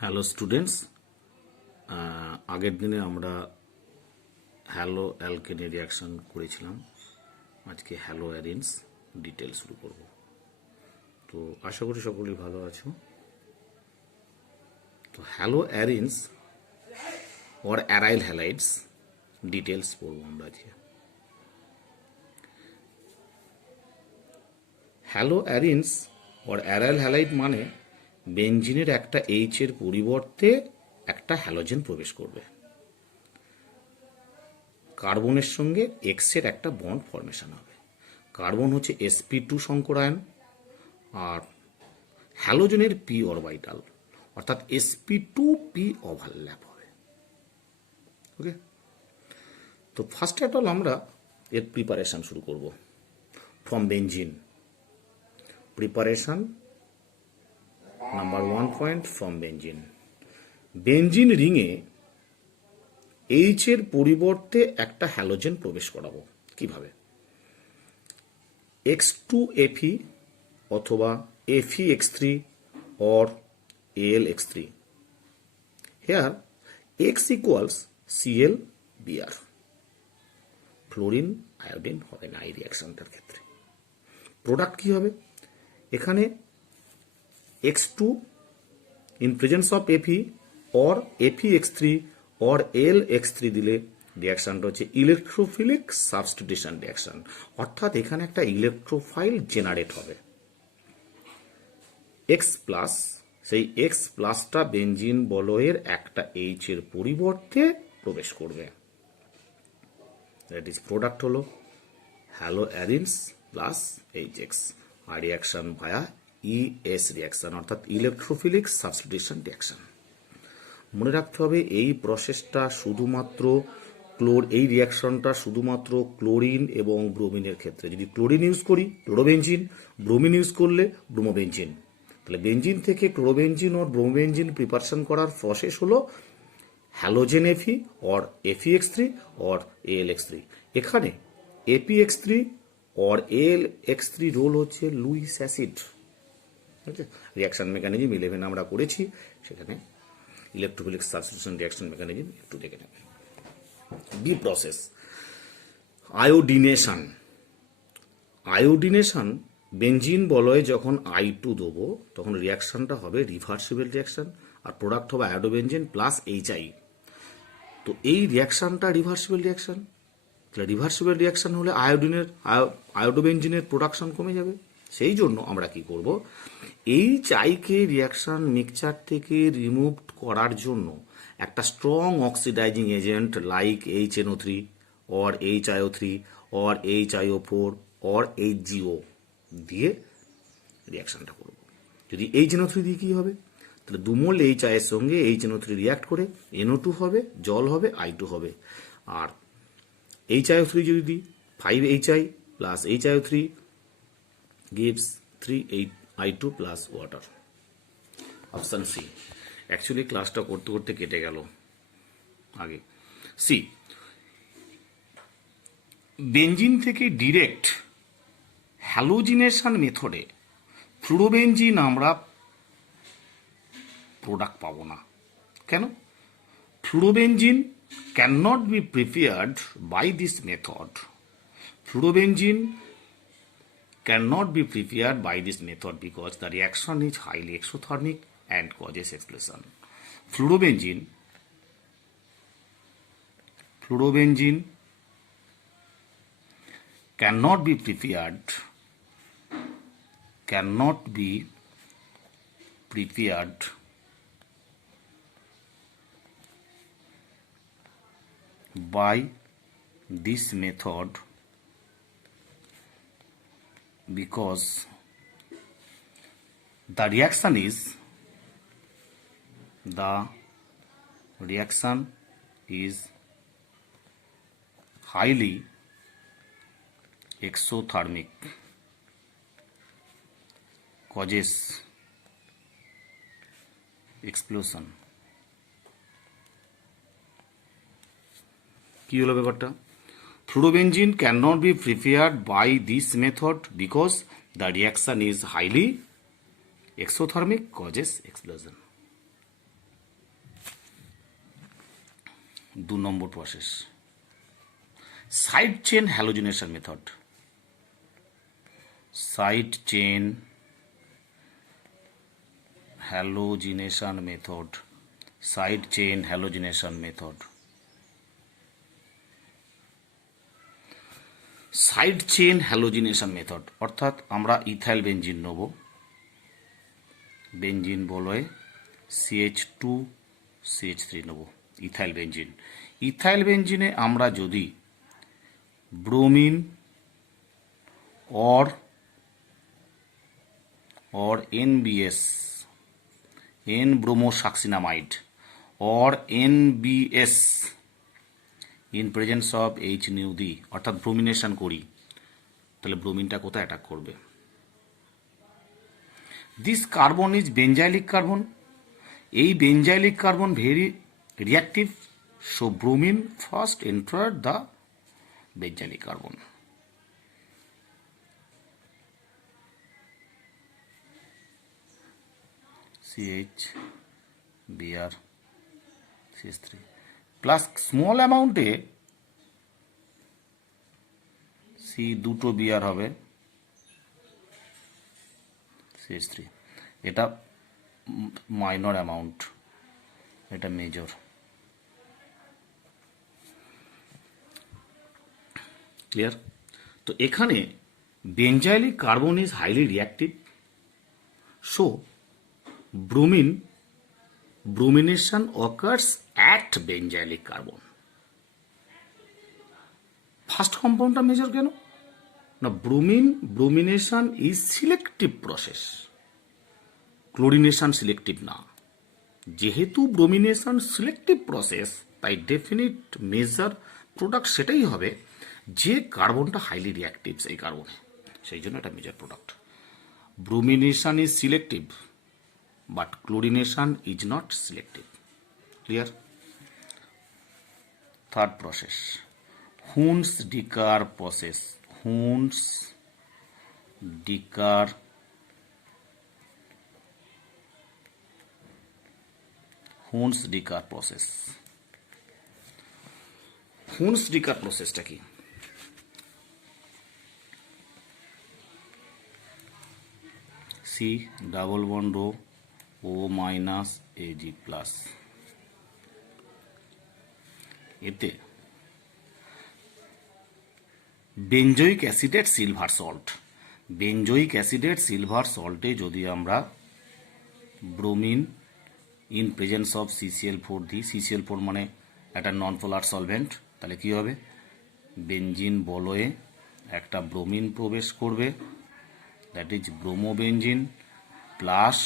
Hello students, আগের দিনে আমরা হ্যালো অ্যালকেনে রিয়াকশন করেছিলাম। আজকে হ্যালো অ্যারিনস ডিটেল শুরু করব। তো আশা করি সকলেই ভালো আছো। তো হ্যালো অ্যারিনস অর অ্যারাইল হ্যালাইডস ডিটেলস পড়ব আমরা আজকে। হ্যালো অ্যারিনস অর অ্যারাইল হ্যালাইড মানে বেঞ্জিনের একটা এইচ এর পরিবর্তে একটা হ্যালোজেন প্রবেশ করবে, কার্বনের সঙ্গে এক্স এর একটা বন্ড ফরমেশন হবে। কার্বন হচ্ছে sp2 সংকরায়ন আর হ্যালোজেনের p অরবিটাল অর্থাৎ sp2p ওভারল্যাপ হবে। ওকে, তো ফার্স্ট অফ অল আমরা এর প্রিপারেশন শুরু করব from benzene. Preparation number 1 point from benzene. Benzene রিংয়ে এইচ এর পরিবর্তে একটা হ্যালোজেন প্রবেশ করাবো। কিভাবে? X2Fe অথবা Fex3 or AlX3. Here X equals ClBr. Fluorine iodine হবে না এই রিয়াকশনটার ক্ষেত্রে। প্রোডাক্ট কি হবে? এখানে X2 in presence of Fe or Fex3 or AlX3 দিলে রিয়াকশনটা হচ্ছে ইলেকট্রোফিলিক সাবস্টিটিউশন রিয়াকশন, অর্থাৎ এখানে একটা ইলেকট্রোফাইল জেনারেট হবে। এক্স প্লাস, সেই এক্স প্লাসটা বেঞ্জিন বলয়ের একটা এইচ এর পরিবর্তে প্রবেশ করবে। দ্যাট ইজ প্রোডাক্ট হলো হ্যালো অ্যারিনস প্লাস এইচএক্স আর রিয়াকশন ভায়া ইএস রিয়াকশন অর্থাৎ ইলেকট্রোফিলিক সাবস্টিটিউশন রিয়াকশন। মনে রাখতে হবে এই প্রসেসটা শুধুমাত্র এই রিয়াকশনটা শুধুমাত্র ক্লোরিন এবং ব্রোমিনের ক্ষেত্রে। যদি ক্লোরিন ইউজ করি ক্লোরোবেঞ্জিন, ব্রোমিন ইউজ করলে ব্রোমোবেঞ্জিন। তাহলে বেঞ্জিন থেকে ক্লোরোবেঞ্জিন ও ব্রোমোবেঞ্জিন প্রিপারেশন করার প্রসেস হলো হ্যালোজেন এফি অর Fex3 অর AlX3। এখানে Fex3 অর AlX3 রোল হচ্ছে লুইস অ্যাসিড। রিয়াকশন মেকানিজম 11 আমরা করেছি, সেখানে ইলেকট্রোফিলিক সাবস্টিটিউশন রিয়াকশন মেকানিজম একটু দেখে নেবে। B process iodination. Iodination benzene বলয়ে যখন I2 দেবো তখন রিয়াকশনটা হবে রিভার্সিবল রিয়াকশন আর প্রোডাক্ট হবে আয়োডোবেঞ্জিন প্লাস HI। তো এই রিয়াকশনটা রিভার্সিবল রিয়াকশন, তাহলে রিভার্সিবল রিয়াকশন হলে আয়োডোবেঞ্জিনের প্রোডাকশন কমে যাবে। সেই জন্য আমরা কি করব, HIকে রিয়াকশন মিক্সচার থেকে রিমুভ করার জন্য একটা strong oxidising agent like HNO3 or HIO3 or HIO4 or HGO দিয়ে রিয়াকশনটা করব। যদি HNO3 দিয়ে কি হবে, তাহলে দুমোল HI এর সঙ্গে HNO3 রিয়াক্ট করে NO2 হবে, জল হবে, I2 হবে। আর HIO3 যদি দিই 5HI plus HIO3 gives 3I2 plus water. Option C. Actually ক্লাসটা করতে করতে কেটে গেল আগে। সি, বেঞ্জিন থেকে ডিরেক্ট হ্যালোজিনেশন মেথডে ফ্লুরোবেঞ্জিন আমরা প্রোডাক্ট পাবো না। কেন? Fluorobenzene cannot be prepared by this method. Fluorobenzene cannot be prepared by this method because the reaction is highly exothermic and causes explosion. Fluorobenzene cannot be prepared by this method because the reaction is highly exothermic, causes explosion. কি হলো ব্যাপারটা? Fluorobenzene cannot be prepared by this method because the reaction is highly exothermic, causes explosion. 2 নম্বর process side chain halogenation method. Side chain halogenation method, side chain halogenation method. Side chain halogenation method অর্থাৎ আমরা ethyl benzene নেব, benzene বলয় CH2 CH3 নেব, ethyl benzene. Ethyl বেঞ্জিনে আমরা যদি bromine or NBS, N bromosuccinamide or NBS in presence of H nu D অর্থাৎ bromination করি, তাহলে ব্রোমিনটা কোথায় অ্যাটাক করবে? This carbon is benzylic carbon. এই benzylic carbon very reactive, so bromine first enter the benzylic carbon. CH Br CH3 plus small অ্যামাউন্টে দুটো Br হবে CH3। এটা মাইনর অ্যামাউন্ট, এটা মেজর। ক্লিয়ার? তো এখানে benzylic carbon is highly reactive, so bromination occurs at benzylic carbon. First কম্পাউন্ডটা major কেন না? Bromination is selective process, chlorination selective না। যেহেতু ব্রোমিনেশন সিলেক্টিভ প্রসেস, তাই ডেফিনিট মেজর প্রোডাক্ট সেটাই হবে যে কার্বনটা হাইলি রিয়াক্টিভ সেই কার্বনে, সেই জন্য এটা major product. Bromination is selective but chlorination is not selective. Clear? Third process, Huns-Dicker process. Huns-Dicker process. Huns-Dicker processটা কি? C double bond O minus Ag plus. এতে benzoic acidate silver salt, benzoic acidate silver সল্টে যদি আমরা bromine in presence of CCl4 দিই, CCl4 মানে একটা নন পোলার solvent, তাহলে কি হবে? বেঞ্জিন বলয়ে একটা ব্রোমিন প্রবেশ করবে, that is bromobenzene plus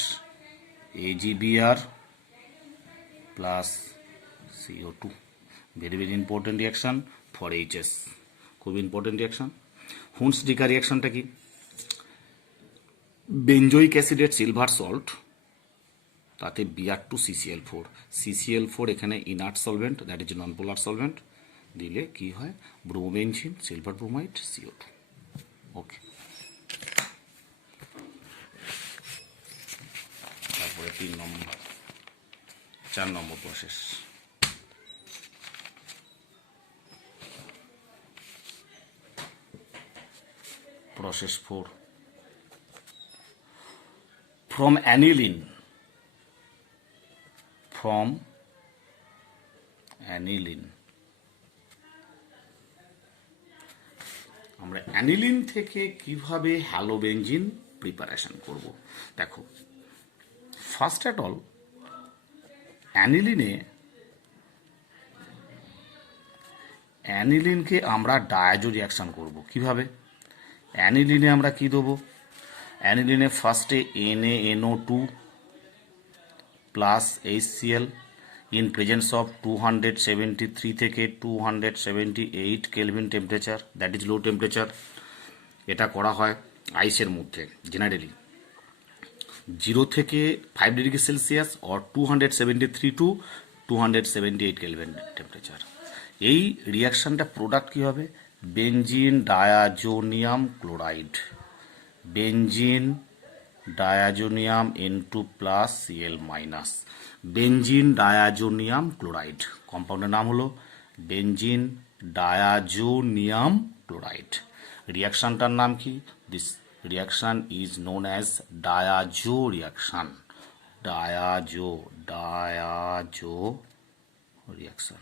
AgBr plus CO2. very important reaction for HS, খুব ইম্পর্টেন্ট রিয়াকশন। হুন্স-ডিকার রিয়াকশনটা কি? বেঞ্জয়িক অ্যাসিডেট সিলভার সল্ট, তাতে Br2 CCl4, CCl4 এখানে inert solvent, that is non polar solvent, দিলে কি হয়? Bromobenzene silver bromide CO2। ওকে, তারপরে 4 নম্বর process, process 4 from aniline আমরা অ্যানিলিন থেকে কিভাবে হ্যালোবেঞ্জিন প্রিপারেশন করব? দেখো, ফার্স্ট অ্যাট অল অ্যানিলিনকে আমরা ডায়াজো রিয়াকশন করব। কিভাবে? অ্যানিলিনে আমরা কি দেবো? অ্যানিলিনে ফার্স্টে NaNO2 plus HCl in presence of 273 থেকে 278 kelvin temperature, that is low temperature. এটা করা হয় আইসের মধ্যে জেনারেলি 0 থেকে 5 degree Celsius or 273 to 278 kelvin temperature. এই রিয়াকশানটা প্রোডাক্ট কী হবে? Benzene diazonium chloride, benzene diazonium N2 plus Cl minus, benzene diazonium chloride. কম্পাউন্ডের নাম হলো বেঞ্জিন ডায়াজোনিয়াম ক্লোরাইড। রিয়াকশনটার নাম কি? This reaction is known as diazo reaction. Diazo reaction.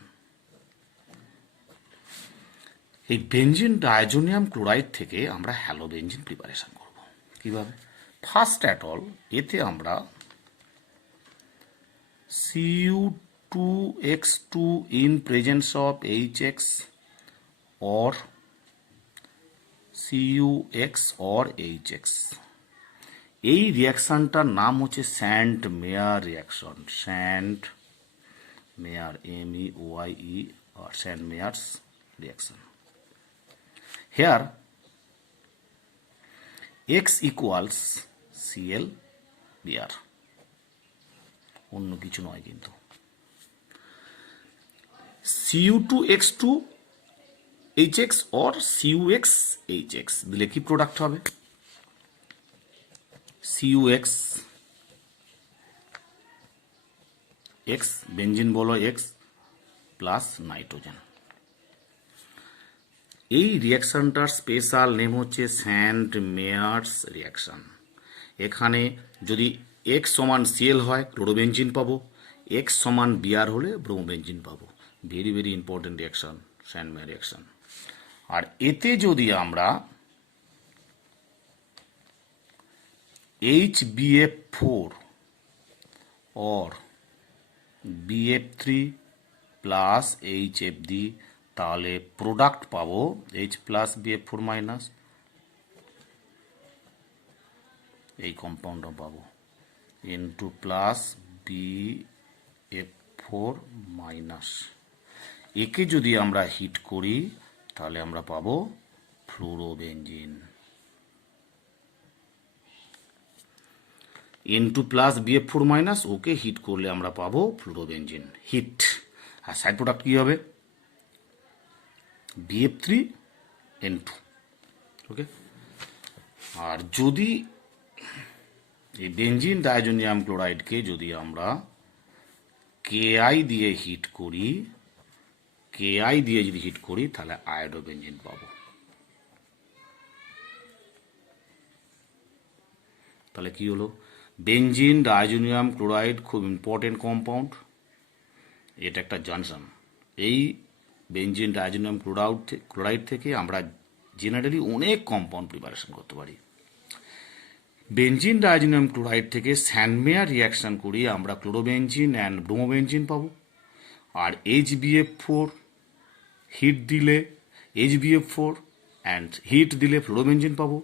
এই বেঞ্জিন ডায়াজোনিয়াম ক্লোরাইড থেকে আমরা হ্যালোবেঞ্জিন প্রিপারেশন করব। কিভাবে? ফার্স্ট অ্যাট অল, এতে আমরা Cu2x2 in presence of HX or CuX or HX, এই রিয়াকশনটার নাম হচ্ছে Sandmeyer reaction. Sandmeyer, MEOIE, or Sandmeyer's reaction. Here X equals Cl Br, অন্য কিছু নয় কিন্তু। Cu2x2 HX or CuX HX দিলে কি প্রোডাক্ট হবে? CuX X, বেঞ্জিন বলো X প্লাস নাইট্রোজেন। এই রিয়াকশনটার স্পেশাল নেম হচ্ছে স্যান্ড মেয়ার্স রিয়াকশন। এখানে যদি X সমান Cl হয় ক্লোরোবেঞ্জিন পাবো, X সমান Br হলে ব্রোমোবেঞ্জিন পাবো। Very very important reaction, Sandmeyer reaction. আর এতে যদি আমরা HBF4 or BF3 plus HF দিই, তাহলে প্রোডাক্ট পাবো H প্লাস BF4 মাইনাস, এই কম্পাউন্ডটা পাবো N2 প্লাস BF4 মাইনাস। একে যদি আমরা হিট করি তাহলে আমরা পাবো ফ্লোরোবেঞ্জিন। N2 প্লাস BF4 মাইনাস, ওকে হিট করলে আমরা পাবো ফ্লোরোবেঞ্জিন। হিট। আর সাইড প্রোডাক্ট কি হবে? BF3 N2। ওকে। আর যদি এই বেঞ্জিন ডায়াজোনিয়াম ক্লোরাইডকে যদি আমরা KI দিয়ে হিট করি, KI দিয়ে যদি হিট করি তাহলে আয়োডোবেঞ্জিন পাবো। তাহলে কি হলো? বেঞ্জিন ডায়াজোনিয়াম ক্লোরাইড খুব ইম্পর্টেন্ট কম্পাউন্ড, এটা একটা জনসন। এই বেঞ্জিন ডায়াজোনিয়াম ক্লোরাইড থেকে আমরা জেনারেলি অনেক কম্পাউন্ড প্রিপারেশন করতে পারি। বেঞ্জিন ডায়াজোনিয়াম ক্লোরাইড থেকে স্যান্ডমেয়ার রিয়াকশন করি আমরা ক্লোরোবেঞ্জিন অ্যান্ড ব্রোমোবেঞ্জিন পাবো। আর HBF4 হিট দিলে HBF4 অ্যান্ড হিট দিলে ফ্লোরোবেঞ্জিন পাবো।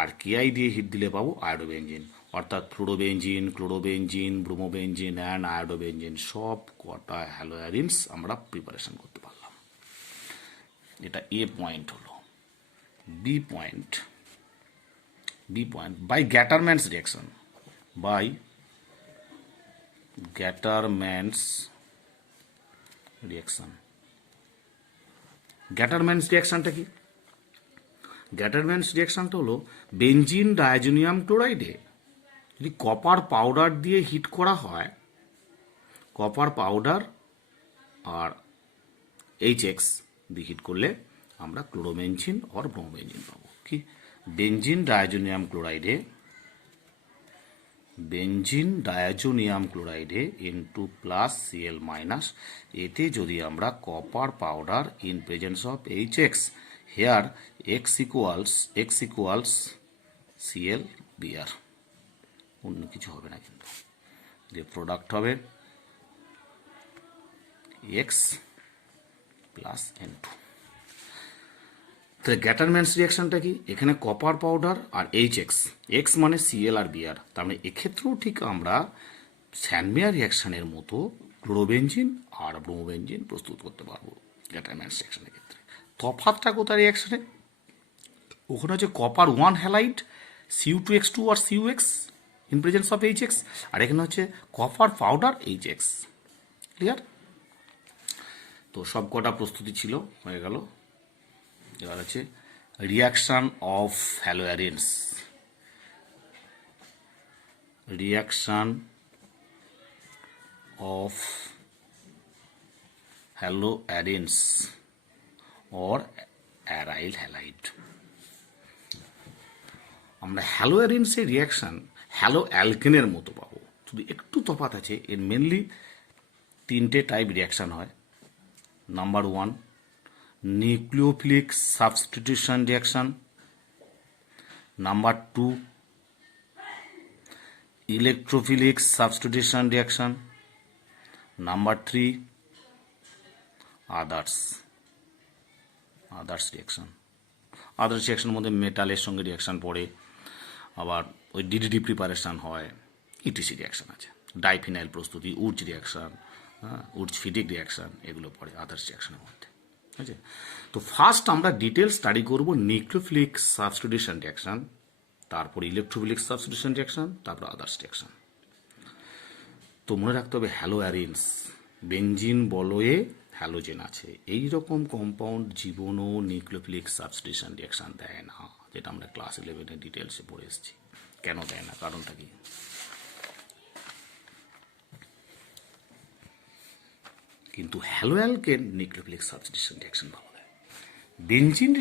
আর KI দিয়ে হিট দিলে পাবো আয়োডোবেঞ্জিন। অর্থাৎ ফ্লোরোবেঞ্জিন, ক্লোরোবেঞ্জিন, ব্রোমোবেঞ্জিন অ্যান্ড আয়োডোবেঞ্জিন সব কটা হ্যালোয়ারিনস আমরা প্রিপারেশন করতে পারলাম। এটা A পয়েন্ট হলো। B point, by Gattermann's reaction, by Gattermann's reaction। Gattermann's রিয়াকশনটা কি? Gattermann's রিয়াকশনটা হলো বেঞ্জিন ডায়াজোনিয়াম ক্লোরাইডে যদি কপার পাউডার দিয়ে হিট করা হয়, কপার পাউডার আর HX দিয়ে হিট করলে আমরা ক্লোরোবেঞ্জিন আর ব্রোমোবেঞ্জিন পাবো। কি? বেঞ্জিন ডায়াজোনিয়াম ক্লোরাইডে N2 প্লাস Cl মাইনাস, এতে যদি আমরা copper powder in presence of HX, here X equals Cl Br, অন্য কিছু হবে না কিন্তু। যে প্রোডাক্ট হবে X প্লাস N2। তাহলে গ্যাটারম্যানস রিয়াকশনটা কি? এখানে কপার পাউডার আর HX, X মানে Cl আর Br। তার মানে এক্ষেত্রেও ঠিক আমরা স্যান্ডমেয়ার রিয়াকশনের মতো ক্লোরোবেঞ্জিন আর ব্রোমোবেঞ্জিন প্রস্তুত করতে পারবো গ্যাটারম্যানস রিয়াকশনের ক্ষেত্রে। তফাৎটা কোথায় রিয়াকশনে? ওখানে হচ্ছে কপার 1 হ্যালাইড Cu2x2 আর CuX in presence of HX, আর এখানে হচ্ছে কপার পাউডার HX। ক্লিয়ার? তো সব কটা প্রস্তুতি ছিল, হয়ে গেল। এবার হচ্ছে reaction of haloarenes. reaction of haloarenes or aryl halide। আমরা হ্যালোঅ্যারিনসের রিয়াকশান হ্যালো অ্যালকেনের মতো পাবো, শুধু একটু তফাৎ আছে। এর মেনলি তিনটে টাইপ রিয়াকশান হয়। Number 1 nucleophilic substitution reaction, number 2 electrophilic substitution reaction, number 3 others reaction. Others রিয়াকশানের মধ্যে মেটালের সঙ্গে রিয়াকশান পড়ে, আবার ওই ডিডিডি প্রিপারেশান হয়, ইটিসি রিয়াকশান আছে, ডাইফিনাইল প্রস্তুতি, Wurtz reaction, Wurtz Fittig reaction, এগুলো পড়ে আদার্স রিয়াকশানের মধ্যে। ঠিক আছে, তো ফার্স্ট আমরা ডিটেল স্টাডি করব নিউক্লিওফিলিক সাবস্টিটিউশন রিয়াকশান, তারপর ইলেকট্রোফিলিক সাবস্টিটিউশন রিয়াকশান, তারপর আদার্স রিয়াকশান। তো মনে রাখতে হবে হ্যালোঅ্যারিনস, বেঞ্জিন বলয়ে হ্যালোজেন আছে, এই রকম কম্পাউন্ড জীবনও নিউক্লিওফিলিক সাবস্টিটিউশন রিয়াকশান দেয় না, যেটা আমরা ক্লাস 11-এ ডিটেলসে পড়ে এসেছি। কেন দেয় না, কারণটা কি? কিন্তু হ্যালোঅ্যালকেন নিউক্লিওফিলিক সাবস্টিটিউশন রিয়াকশন ভালো দেয়। বেঞ্জিন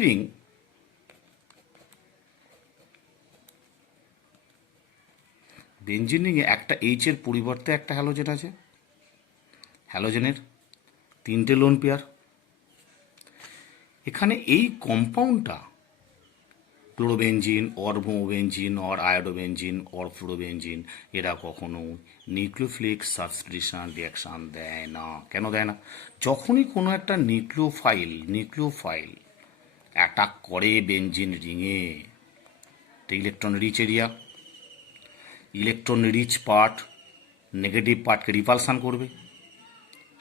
রিংয়ে একটা এইচ এর পরিবর্তে একটা হ্যালোজেন আছে, হ্যালোজেনের 3টে লোন পেয়ার। এখানে এই কম্পাউন্ডটা chlorobenzene or bromobenzene or iodobenzene or fluorobenzene, এরা কখনো নিউক্লিওফিলিক সাবস্টিটিউশন রিয়াকশান দেয় না। কেন দেয় না? যখনই কোনো একটা নিউক্লিওফাইল অ্যাটাক করে বেঞ্জিন রিংয়ে, electron rich area, electron rich part negative পার্টকে রিপালসান করবে,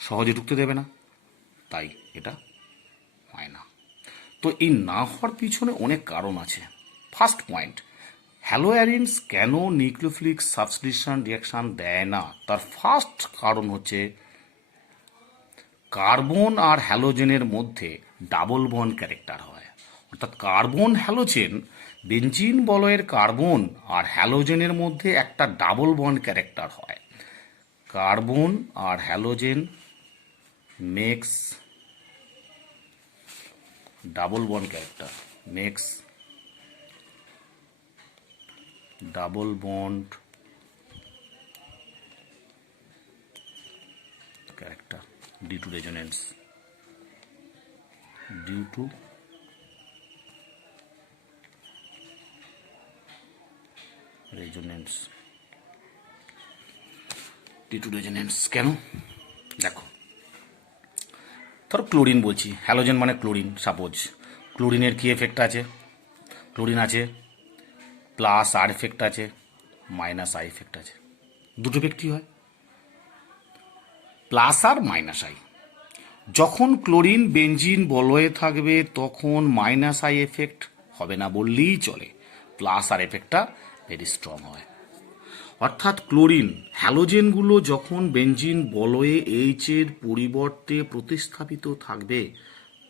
সহজে ঢুকতে দেবে না, তাই এটা হয় না। তো এই না হওয়ার পিছনে অনেক কারণ আছে। ফার্স্ট পয়েন্ট, হ্যালোঅ্যারিনস কেন নিউক্লিওফিলিক সাবস্টিটিউশন রিয়াকশান দেয় না, তার ফার্স্ট কারণ হচ্ছে কার্বন আর হ্যালোজেনের মধ্যে ডাবল বন্ড ক্যারেক্টার হয়। অর্থাৎ কার্বন হ্যালোজেন, বেঞ্জিন বলয়ের কার্বন আর হ্যালোজেনের মধ্যে একটা ডাবল বন্ড ক্যারেক্টার হয়। কার্বন আর halogen makes double bond character, makes double bond character due to resonance, due to resonance কেন? দেখো, ধরো ক্লোরিন বলছি, হ্যালোজেন মানে ক্লোরিন, সাপোজ ক্লোরিনের কি এফেক্ট আছে? ক্লোরিন আছে প্লাস আর এফেক্ট আছে, মাইনাস আই এফেক্ট আছে। দুটো এফেক্টই হয়, প্লাস আর মাইনাস আই। যখন ক্লোরিন বেঞ্জিন বলয়ে থাকবে তখন মাইনাস আই এফেক্ট হবে না বললেই চলে, প্লাস আর এফেক্টটা ভেরি স্ট্রং হয়। অর্থাৎ ক্লোরিন হ্যালোজেনগুলো যখন বেঞ্জিন বলয়ে এইচ এর পরিবর্তে প্রতিস্থাপিত থাকবে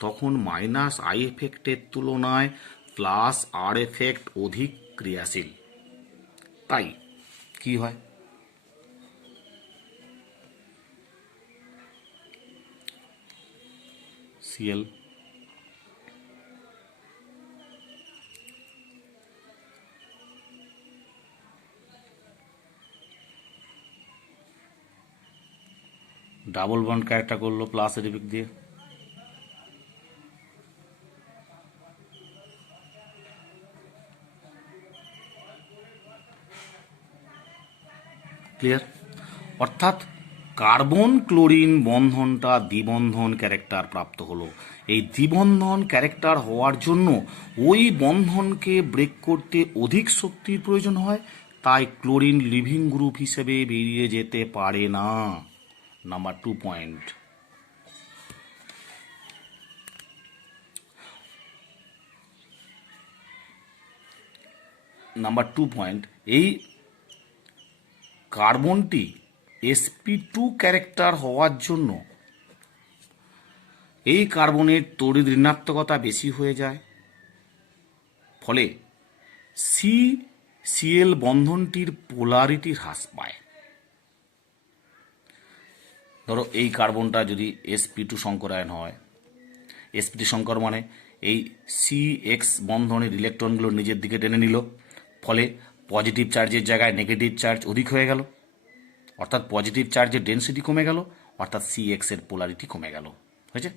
তখন মাইনাস আই এফেক্টের তুলনায় প্লাস আর এফেক্ট অধিক ক্রিয়াশীল। তাই কি হয়? সিএল ডাবল বন্ড ক্যারেক্টার করলো প্লাস এর এফেক্ট দিয়ে, ক্লিয়ার? অর্থাৎ কার্বন ক্লোরিন বন্ধনটা দ্বিবন্ধন ক্যারেক্টার প্রাপ্ত হলো। এই দ্বিবন্ধন ক্যারেক্টার হওয়ার জন্য ওই বন্ধনকে ব্রেক করতে অধিক শক্তির প্রয়োজন হয়, তাই ক্লোরিন লিভিং গ্রুপ হিসেবে বেরিয়ে যেতে পারে না। Number 2 point. এই কার্বনটি sp2 ক্যারেক্টার হওয়ার জন্য এই কার্বনের তড়িৎ ঋণাত্মকতা বেশি হয়ে যায়, ফলে সিএল বন্ধনটির পোলারিটি হ্রাস পায়। ধরো এই কার্বনটা যদি sp2 সংকরায়ন হয়, sp2 সংকর মানে এই CX বন্ধনের ইলেকট্রনগুলো নিজের দিকে টেনে নিল, ফলে পজিটিভ চার্জের জায়গায় নেগেটিভ চার্জ অধিক হয়ে গেল, অর্থাৎ পজিটিভ চার্জের ডেন্সিটি কমে গেল, অর্থাৎ CX এর পোলারিটি কমে গেল। হয়েছে।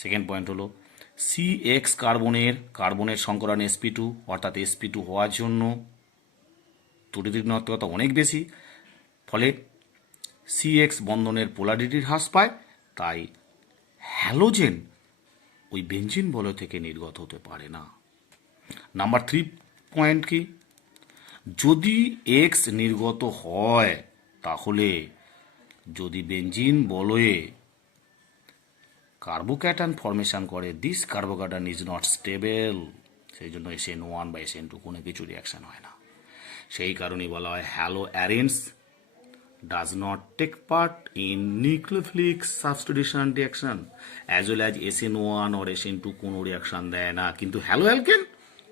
সেকেন্ড পয়েন্ট হলো CX কার্বনের সংকরণ sp2, অর্থাৎ sp2 হওয়ার জন্য তড়িৎ ঋণাত্মকতা অনেক বেশি, ফলে CX বন্ধনের পোলারিটি হ্রাস পায়, তাই হ্যালোজেন ওই বেঞ্জিন বলয় থেকে নির্গত হতে পারে না। নাম্বার 3 পয়েন্ট কি, যদি X নির্গত হয় তাহলে যদি বেঞ্জিন বলয়ে কার্বোক্যাটায়ন ফর্মেশন করে, this carbocation is not stable, সেই জন্য SN1 বা SN2 কোনো কিছু রিয়াকশন হয় না। সেই কারণেই বলা হয় hello অ্যারেন্স does not take part in nucleophilic substitution reaction as well as SN1 or SN2 কোনো রিয়াকশন দেয় না, কিন্তু হ্যালো অ্যালকেন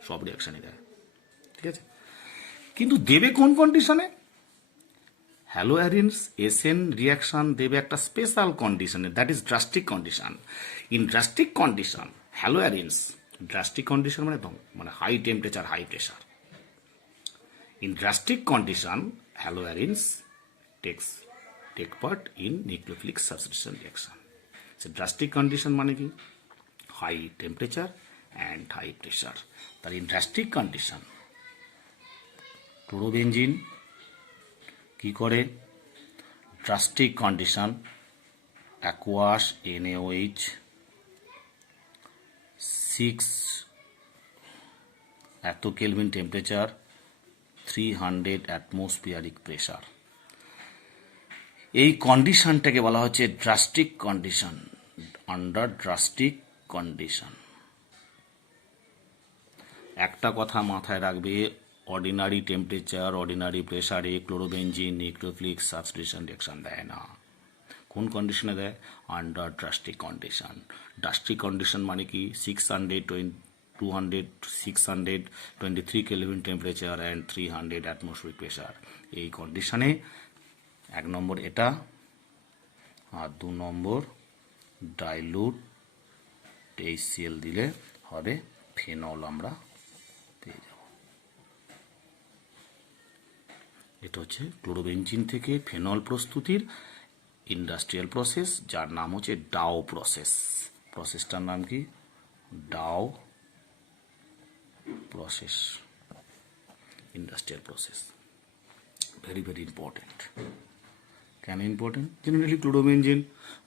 সব রিয়াকশনই দেয়। ঠিক আছে, কিন্তু দেবে কোন কন্ডিশনে? হ্যালো অ্যারেন্স SN রিয়াকশন দেবে একটা স্পেশাল কন্ডিশনে, that is drastic condition. In drastic condition haloarenes, drastic condition মানে high temperature high pressure. In drastic condition, haloarenes take part in nucleophilic substitution reaction. So drastic condition মানে কি? High temperature and high pressure. তার in drastic condition, chlorobenzene কি করে? drastic condition aqueous NaOH 6 এত kelvin temperature 300 atmospheric pressure, এই কন্ডিশনটাকে বলা হচ্ছে drastic condition. Under drastic condition একটা কথা মাথায় রাখবে, অর্ডিনারি টেম্পারেচার অর্ডিনারি প্রেশারে ক্লোরোবেনজিন নিউক্লিওফিলিক সাবস্টিটিউশন রিঅ্যাকশন দেয় না। কোন কন্ডিশনে দেয়? Under drastic condition. Drastic condition মানে কি? 623 kelvin temperature and 300 atmospheric pressure. এই কন্ডিশনে 1 নম্বর এটা, আর 2 নম্বর ডাইলুট HCl দিলে হবে ফেনল, আমরা পেয়ে যাব। এটা হচ্ছে ক্লোরোবেনজিন থেকে ফেনল প্রস্তুতির ইন্ডাস্ট্রিয়াল প্রসেস, যার নাম হচ্ছে ডাও প্রসেস। প্রসেসটার নাম কি? Dow process, industrial process. Very very important. কেন important? Generally chlorobenzene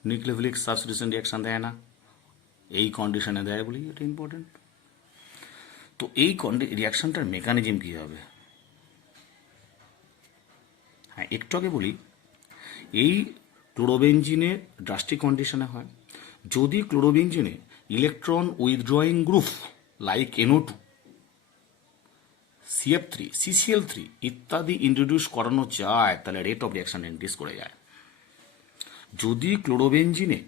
nucleophilic substitution reaction দেয় না, এই কন্ডিশনে দেয় বলি এটা ইম্পর্টেন্ট। তো এই রিঅ্যাকশনটার মেকানিজম কী হবে? হ্যাঁ, একটু আগে বলি, এই ক্লোরোবেনজিনের ড্রাস্টিক কন্ডিশনে হয় যদি ক্লোরোবেনজিনে electron withdrawing group like NO2, CF3, CCl3 ইত্যাদি ইন্ট্রোডিউস করানো যায়, তাহলে রেট অফ রিঅ্যাকশন ইনক্রিজ করে যায়। যদি ক্লোরোবেনজিনে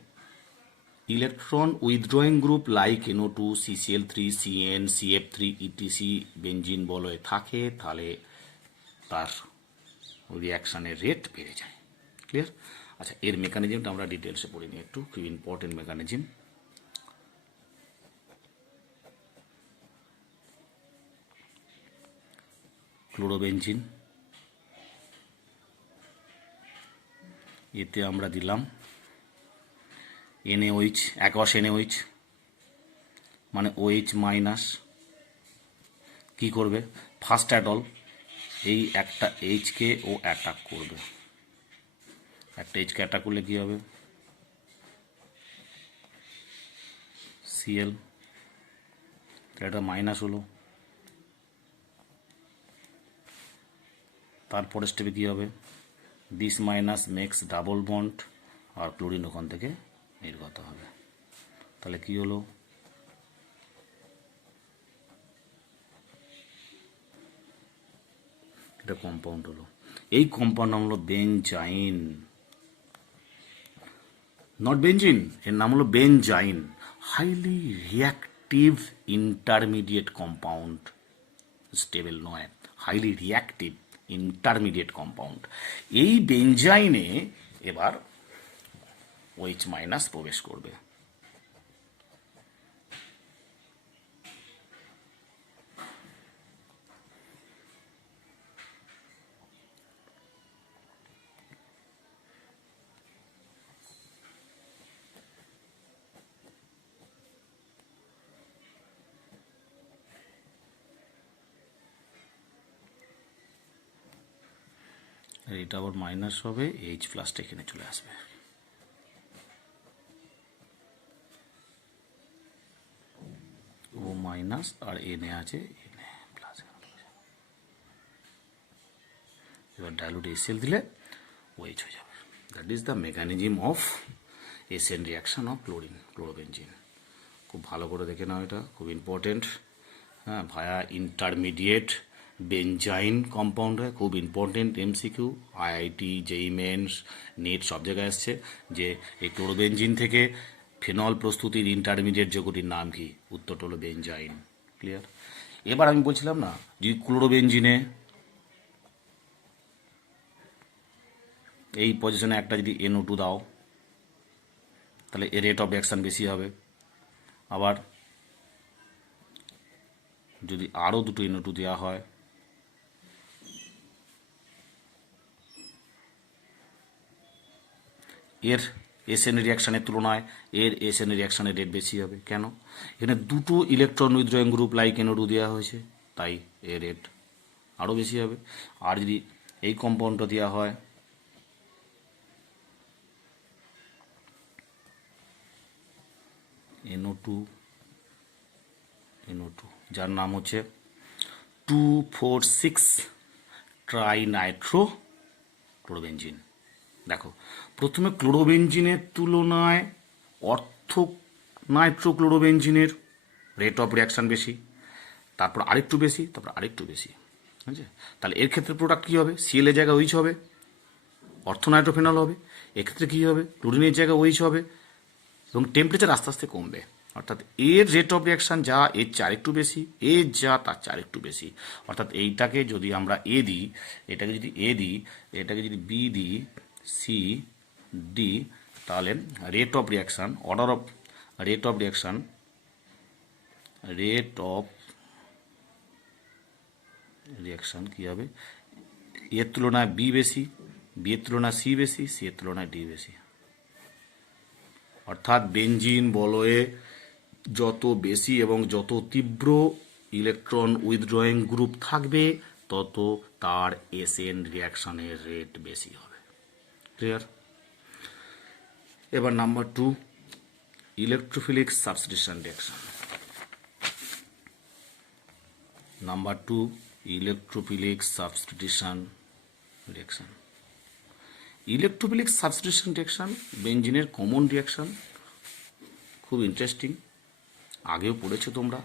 electron withdrawing group like NO2, CCl3, CN, CF3 etc benzene বলয়ে থাকে, তাহলে তার রিঅ্যাকশনের রেট বেড়ে যায়। ক্লিয়ার? আচ্ছা, এর মেকানিজমটা আমরা ডিটেলসে পড়ে নিই একটু, খুব ইম্পর্টেন্ট মেকানিজম। ক্লোরোবেনজিন, এতে আমরা দিলাম NaOH, অ্যাকোয়াস NaOH মানে OH মাইনাস। কী করবে? ফার্স্ট অ্যাটল এই একটা এইচকে ও অ্যাটাক করবে, একটা এইচকে অ্যাটাক করলে কী হবে? Cl, এটা মাইনাস হলো। তারপরে স্টেপে কী হবে? This minus makes double bond, আর ক্লোরিন ওখান থেকে নির্গত হবে। তাহলে কি হলো? এটা কম্পাউন্ড হলো। এই কম্পাউন্ড নাম হলো বেনজাইন, নট বেনজিন, এর নাম হলো benzyne. Highly reactive intermediate compound, stable নয়। Highly reactive intermediate compound. এই বেঞ্জাইনে এবার OH মাইনাস প্রবেশ করবে। আর এটা আবার মাইনাস হবে, H প্লাসটা এখানে চলে আসবে। ও মাইনাস আর এনে আছে এনে প্লাস। এবার ডাইলুট HCl দিলে OH হয়ে যাবে। That is the mechanism of SN reaction of chlorobenzene. খুব ভালো করে দেখে নাও, এটা খুব ইম্পর্টেন্ট। হ্যাঁ, ভায়া ইন্টারমিডিয়েট বেঞ্জাইন কম্পাউন্ড হয়, খুব important MCQ. IIT, JEE men's, NET সব জায়গায় আসছে যে এই ক্লোরোবেনজিন থেকে ফেনল প্রস্তুতির ইন্টারমিডিয়েট যৌগটির নাম কি? উত্তরটা হলো বেঞ্জাইন। ক্লিয়ার? এবার আমি বলছিলাম না, যদি ক্লোরোবেনজিনে এই পজিশনে একটা যদি NO2 দাও তাহলে এর রেট অফ রিয়াকশান বেশি হবে। আবার যদি আরও দুটো NO2 দেওয়া হয় এর এসএন রিয়াকশানের তুলনায় এর এসএন রিয়াকশানের রেট বেশি হবে। কেন? এখানে দুটো electron withdrawing group like NO2 দেওয়া হয়েছে, তাই এর রেট আরও বেশি হবে। আর যদি এই কম্পাউন্ডটা দেওয়া হয় NO2 যার নাম হচ্ছে 2,4,6 ট্রাইনাইট্রো ক্লোরোবেনজিন। দেখো, প্রথমে ক্লোরোবেনজিনের তুলনায় নাইট্রোক্লোরোবেনজিনের রেট অফ রিয়াকশান বেশি, তারপর আরেকটু বেশি, তারপর আরেকটু বেশি। ঠিক আছে? তাহলে এর ক্ষেত্রে প্রোডাক্ট কী হবে? CL এর জায়গায় OH হবে, অর্থোনাইট্রোফেনল হবে। এক্ষেত্রে কী হবে? ক্লোরিনের জায়গায় OH হবে এবং টেম্পারেচার আস্তে আস্তে কমবে। অর্থাৎ এর রেট অফ রিয়াকশান যা এর চেয়ে আরেকটু বেশি, এর যা তার চেয়ে আরেকটু বেশি। অর্থাৎ এইটাকে যদি আমরা A দিই, এটাকে যদি A দিই, এটাকে যদি B দিই, C, D, তাহলে রেট অফ রিয়াকশান কী হবে? এর তুলনায় B বেশি, B এর তুলনায় C বেশি, C এর তুলনায় D বেশি। অর্থাৎ বেঞ্জিন বলয়ে যত বেশি এবং যত তীব্র ইলেকট্রন উইথড্রয়িং গ্রুপ থাকবে তত তার এসএন রিয়াকশানের রেট বেশি হবে। ক্লিয়ার? এবার number 2, electrophilic substitution reaction. Number 2, electrophilic substitution reaction. Electrophilic substitution reaction বেঞ্জিনের কমন রিয়াকশন, খুব ইন্টারেস্টিং, আগেও পড়েছো তোমরা।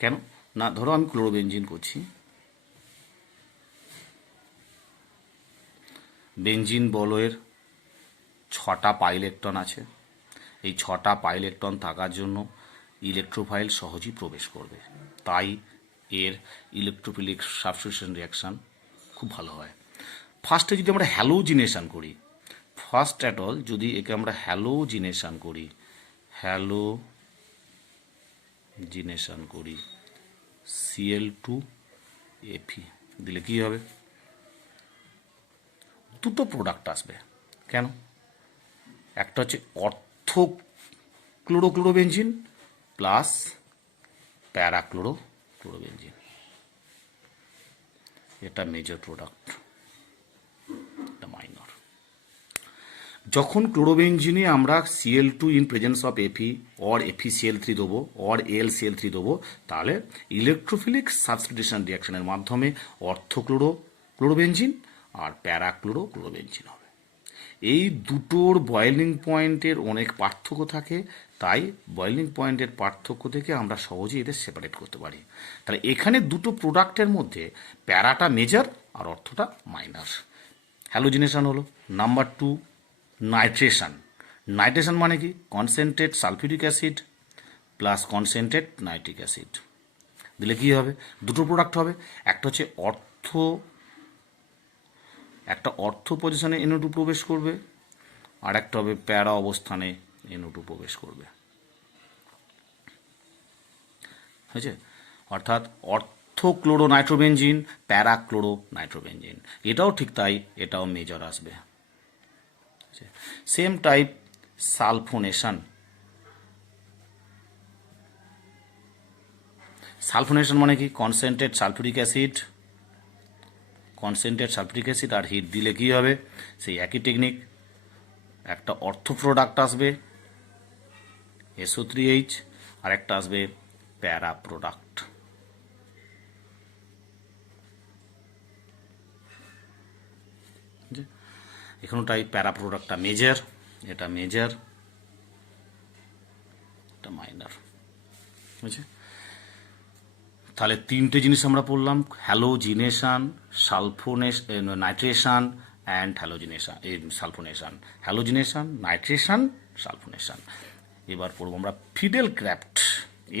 কেন না, ধরো আমি ক্লোরোবেনজিন করছি, বেঞ্জিন বলয়ের 6টা পাই ইলেকট্রন আছে। এই 6টা পাই ইলেকট্রন থাকার জন্য ইলেকট্রোফাইল সহজেই প্রবেশ করবে, তাই এর ইলেকট্রোফিলিক সাবস্টিটিউশন রিয়াকশান খুব ভালো হয়। ফার্স্টে যদি আমরা হ্যালোজিনেশন করি, ফার্স্ট অ্যাট অল যদি একে আমরা হ্যালোজিনেশন করি Cl2Fe দিলে কি হবে? দুটো প্রোডাক্ট আসবে। কেন? একটা হচ্ছে অর্থোক্লোরোবেনজিন প্লাস প্যারাক্লোরোবেনজিন, এটা মেজর প্রোডাক্ট, এটা মাইনর। যখন ক্লোরোবেনজিনে আমরা Cl2 in presence of Fe or FeCl3 দেবো অর AlCl3 দেবো, তাহলে ইলেকট্রোফিলিক সাবস্টিটিউশন রিয়াকশনের মাধ্যমে অর্থোক্লোরোবেনজিন আর প্যারাক্লোরোবেনজিন হবে। এই দুটোর বয়েলিং পয়েন্টের অনেক পার্থক্য থাকে, তাই বয়েলিং পয়েন্টের পার্থক্য থেকে আমরা সহজেই এদের সেপারেট করতে পারি। তাহলে এখানে দুটো প্রোডাক্টের মধ্যে প্যারাটা মেজর আর অর্থটা মাইনর। হ্যালোজিনেশন হলো। নাম্বার 2, নাইট্রেশন মানে কি? Concentrate sulphuric acid plus concentrate nitric acid দিলে কি হবে? দুটো প্রোডাক্ট হবে, একটা হচ্ছে অর্থ পজিশনে NO2 প্রবেশ করবে, আর একটা হবে প্যারা অবস্থানে NO2 প্রবেশ করবে। হয়েছে? অর্থাৎ অর্থোক্লোরো নাইট্রোবেনজিন, প্যারাক্লোরো নাইট্রোবেনজিন, এটাও ঠিক তাই, এটাও মেজর আসবে। Same type sulphonation. সালফোনেশন মানে কি? কনসেন্ট্রেট সালফিউরিক অ্যাসিড, আর হিট দিলে কি হবে? সেই একই টেকনিক, একটা অর্থ প্রোডাক্ট আসবে SO3H, আর একটা আসবে প্যারা প্রোডাক্ট। এখানটাই প্যারা প্রোডাক্টটা মেজর, এটা মেজর, এটা মাইনর। বুঝছে? তাহলে তিনটে জিনিস আমরা পড়লাম, halogenation, nitration and sulphonation. Halogenation, nitration, sulphonation. এবার পড়বো আমরা ফিডেল ক্র্যাফট,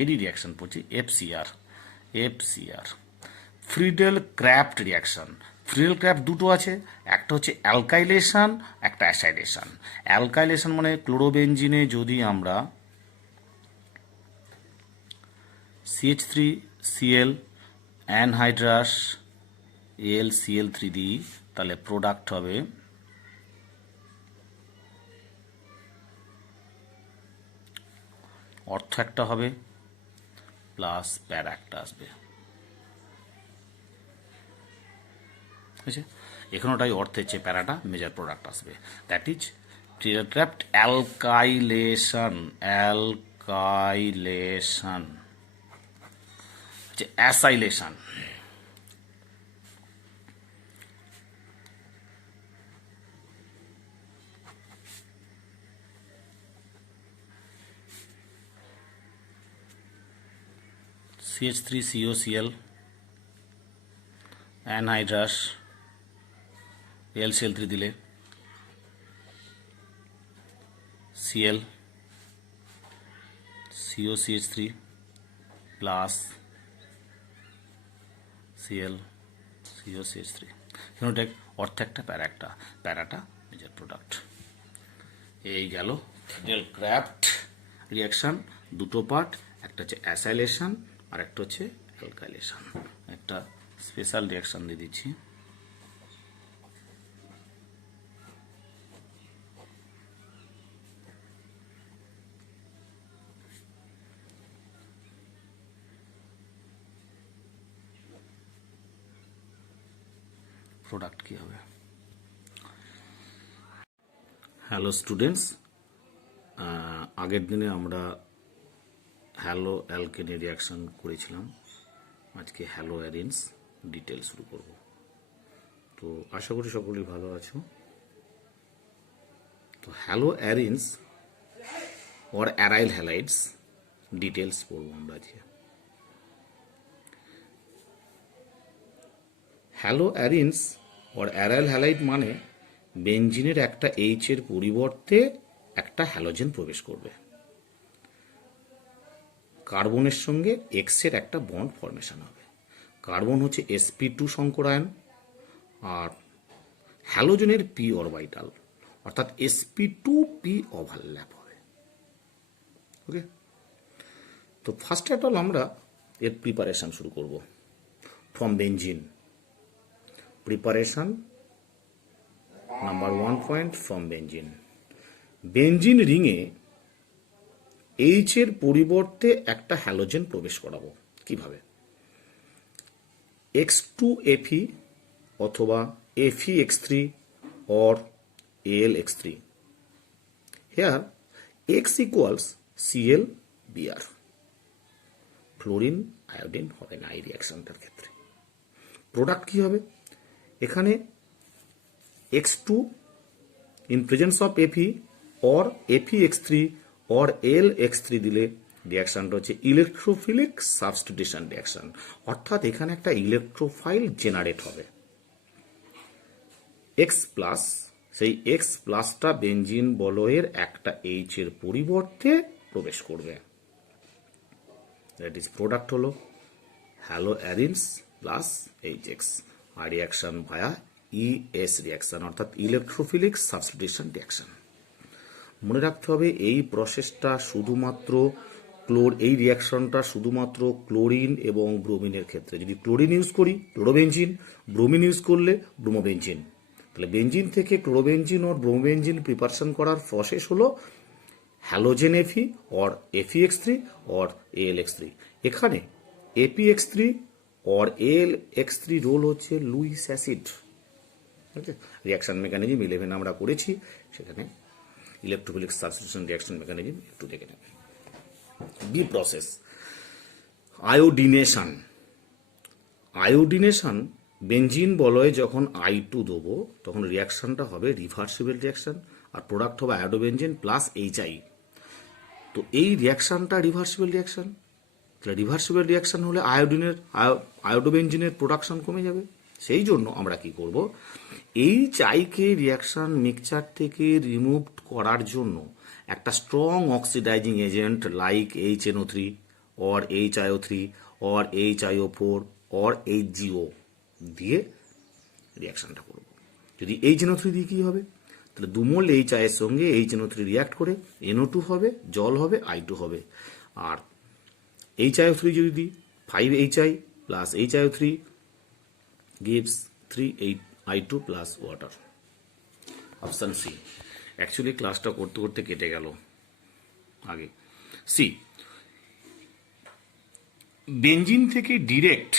এরই রিয়াকশন পড়ছি, FCR। Friedel Crafts reaction. Friedel Crafts দুটো আছে, একটা হচ্ছে অ্যালকাইলেশন, একটা অ্যাসাইলেশন। অ্যালকাইলেশন মানে ক্লোরোবেনজিনে যদি আমরা CH3Cl অ্যানহাইড্রাস AlCl3 দিই, তাহলে প্রোডাক্ট হবে অর্থ একটা হবে প্লাস প্যারা একটা আসবে। বুঝছে? এখানেটাই অর্থের চেয়ে প্যারাটা মেজর প্রোডাক্ট আসবে। That is Friedel Crafts alkylation. Acylation. CH3COCl anhydrous AlCl3 দিলে Cl COCH3 plus Cl COCH3। ফিনোটেক অর্থ একটা, প্যারা একটা, প্যারাটা মেজর প্রোডাক্ট। এই গেল ফিডেল ক্র্যাফট রিয়াকশন, দুটো পার্ট, একটা হচ্ছে অ্যাসাইলেশন আর একটা হচ্ছে অ্যালকাইলেশন। একটা স্পেশাল রিয়াকশন দিয়ে দিচ্ছি। প্রোডাক্ট কি হবে? হ্যালো স্টুডেন্টস, আগের দিনে আমরা হ্যালো অ্যালকেনে রিয়াকশন করেছিলাম, আজকে হ্যালো অ্যারিনস ডিটেল শুরু করব। তো আশা করি সকলেই ভালো আছো। তো হ্যালো অ্যারিনস অর অ্যারাইল হ্যালাইডস ডিটেলস পড়ব আমরা আজকে। হ্যালো অ্যারিনস অর অ্যারাইল হ্যালাইড মানে বেনজিনের একটা H এর পরিবর্তে একটা হ্যালোজেন প্রবেশ করবে, কার্বনের সঙ্গে X এর একটা বন্ড ফরমেশন হবে। কার্বন হচ্ছে sp2 সংকরায়ন, আর হ্যালোজেনের p অরবিটাল, অর্থাৎ sp2p ওভারল্যাপ হবে। ওকে, তো ফার্স্ট অফ অল আমরা এর প্রিপারেশন শুরু করব from benzene. Preparation number 1 point from benzene. Benzene রিংয়ে H এর পরিবর্তে একটা হ্যালোজেন প্রবেশ করাবো। কিভাবে? X2Fe অথবা FeX3 or AlX3। Here X equals ClBr। Fluorine iodine হবে না এই রিয়াকশনটার ক্ষেত্রে। প্রোডাক্ট কি হবে? এখানে X2 in presence of Fe or FeX3 or AlX3 দিলে রিয়াকশনটা হচ্ছে ইলেকট্রোফিলিক সাবস্টিটিউশন রিয়াকশন, অর্থাৎ এখানে একটা ইলেকট্রোফাইল জেনারেট হবে। X প্লাস, সেই X প্লাসটা বেনজিন বলয়ের একটা H এর পরিবর্তে প্রবেশ করবে। দ্যাট ইজ প্রোডাক্ট হলো হ্যালো অ্যারিনস প্লাস HX, রিয়াকশন ভায়া ইএস রিয়াকশন, অর্থাৎ ইলেকট্রোফিলিক সাবস্টিটিউশন রিয়াকশন। মনে রাখতে হবে এই প্রসেসটা শুধুমাত্র এই রিয়াকশনটা শুধুমাত্র ক্লোরিন এবং ব্রোমিনের ক্ষেত্রে। যদি ক্লোরিন ইউজ করি ক্লোরোবেনজিন, ব্রোমিন ইউজ করলে ব্রোমোবেনজিন। তাহলে বেনজিন থেকে ক্লোরোবেনজিন ও ব্রোমোবেনজিন প্রিপারেশন করার প্রসেস হলো হ্যালোজেন এফি অর FeX3 অর AlX3। এখানে ApX3 অর AlX3 রোল হচ্ছে লুইস অ্যাসিড। রিয়াকশন মেকানিজম 11 আমরা করেছি, সেখানে ইলেকট্রোফিলিক সাবস্টিটিউশন রিয়াকশন মেকানিজম একটু দেখে নেব। B process iodination. Iodination benzene বলয়ে যখন I2 দেবো তখন রিয়াকশনটা হবে রিভার্সিবল রিয়াকশন আর প্রোডাক্ট হবে আয়োডোবেনজিন প্লাস HI। তো এই রিয়াকশনটা রিভার্সিবল রিয়াকশন। তাহলে রিভার্সিবল রিয়াকশন হলে আয়োডোবেনজিনের প্রোডাকশন কমে যাবে। সেই জন্য আমরা কি করব, HIকে রিয়াকশন মিক্সচার থেকে রিমুভ করার জন্য একটা strong oxidising agent like HNO3 or HiO3 or HiO4 or HGO দিয়ে রিয়াকশনটা করব। যদি HNO3 দিয়ে কি হবে, তাহলে 2 মোল HI এর সঙ্গে HNO3 রিয়াক্ট করে NO2 হবে, জল হবে, I2 হবে। আর HiO3 যদি দিই 5HI plus HiO3 gives 3I2 plus water. Option C. Actually ক্লাসটা করতে করতে কেটে গেল আগে। সি, বেনজিন থেকে ডিরেক্ট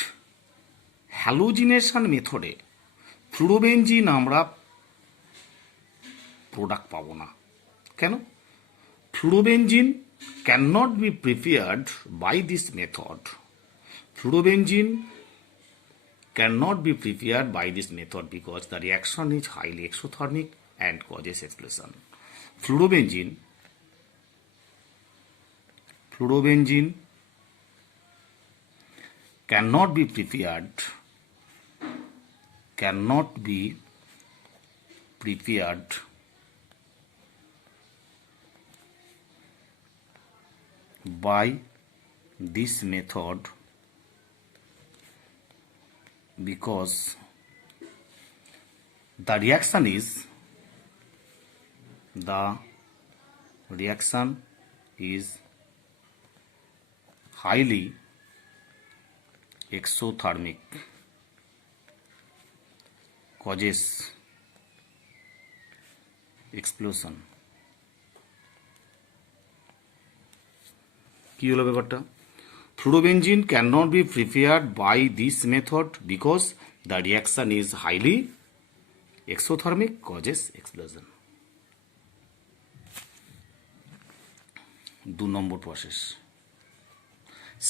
হ্যালোজিনেশন মেথডে ফ্লুরোবেনজিন আমরা প্রোডাক্ট পাবো না। কেন? ফ্লুরোবেনজিন cannot be prepared by this method. Fluorobenzene cannot be prepared by this method because the reaction is highly exothermic and causes explosion. Fluorobenzene cannot be prepared by this method because the reaction is highly exothermic, causes explosion. কি হলো ব্যাপারটা? Fluorobenzene cannot be prepared by this method because the reaction is highly exothermic causes explosion. 2 নম্বর process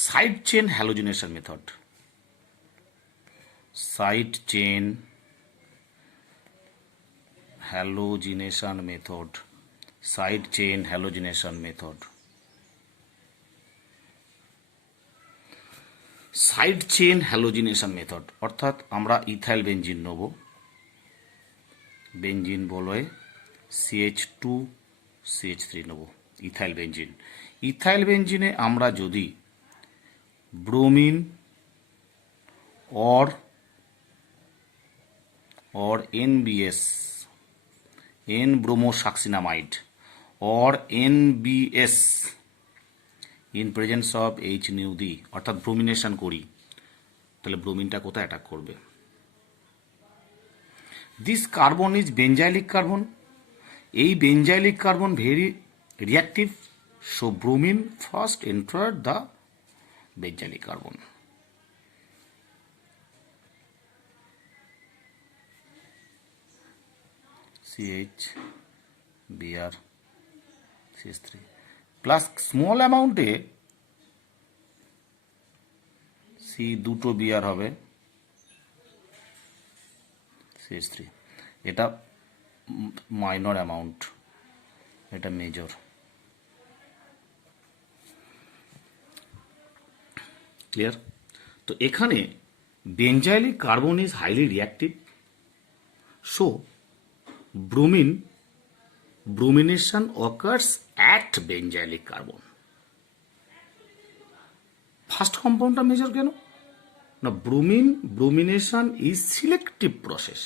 side chain halogenation method. Side chain halogenation method. Side chain halogenation method. Side chain halogenation method অর্থাৎ আমরা ethyl benzene নেব, বেনজিন বলয়ে CH2CH3 নেব, ethyl benzene. ইথাইল বেনজিনে আমরা যদি bromine or NBS N-bromosuccinamide or NBS in presence of HNO দিই অর্থাৎ ব্রোমিনেশন করি, তাহলে ব্রোমিনটা কোথায় অ্যাটাক করবে? This carbon is benzylic carbon. এই benzylic carbon very reactive, so bromine first enter the benzylic carbon. CH Br plus small অ্যামাউন্টে দুটো বিআর হবে CH3। এটা মাইনর অ্যামাউন্ট, এটা মেজর। ক্লিয়ার? তো এখানে benzylic carbon is highly reactive, so bromination occurs at benzylic carbon. First কম্পাউন্ডটা major কেন? না, bromination is selective process,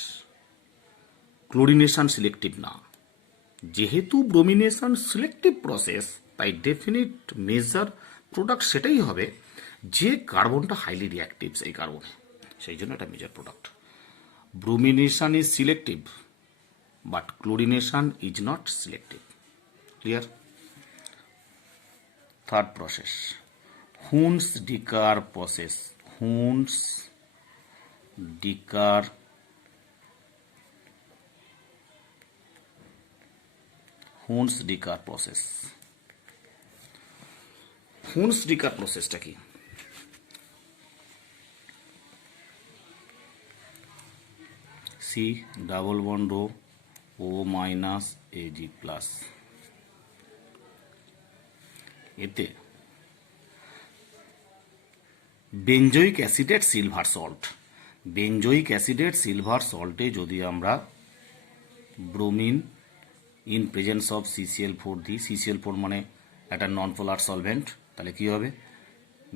chlorination selective না। যেহেতু ব্রোমিনেশন সিলেক্টিভ প্রসেস, তাই ডেফিনিট মেজার প্রোডাক্ট সেটাই হবে যে কার্বনটা হাইলি রিয়াক্টিভ সেই কার্বনে, সেই জন্য এটা major product. Bromination is selective but chlorination is not selective. Clear? Third process, Hunsdiecker process. Hunsdiecker process. Hunsdiecker প্রসেসটা কি? C double bond O minus AG plus, এতে benzoic acidate silver salt, benzoic acidate silver সল্টে যদি আমরা bromine in presence of CCl4 দিই, CCl4 মানে একটা নন পোলার solvent, তাহলে কি হবে?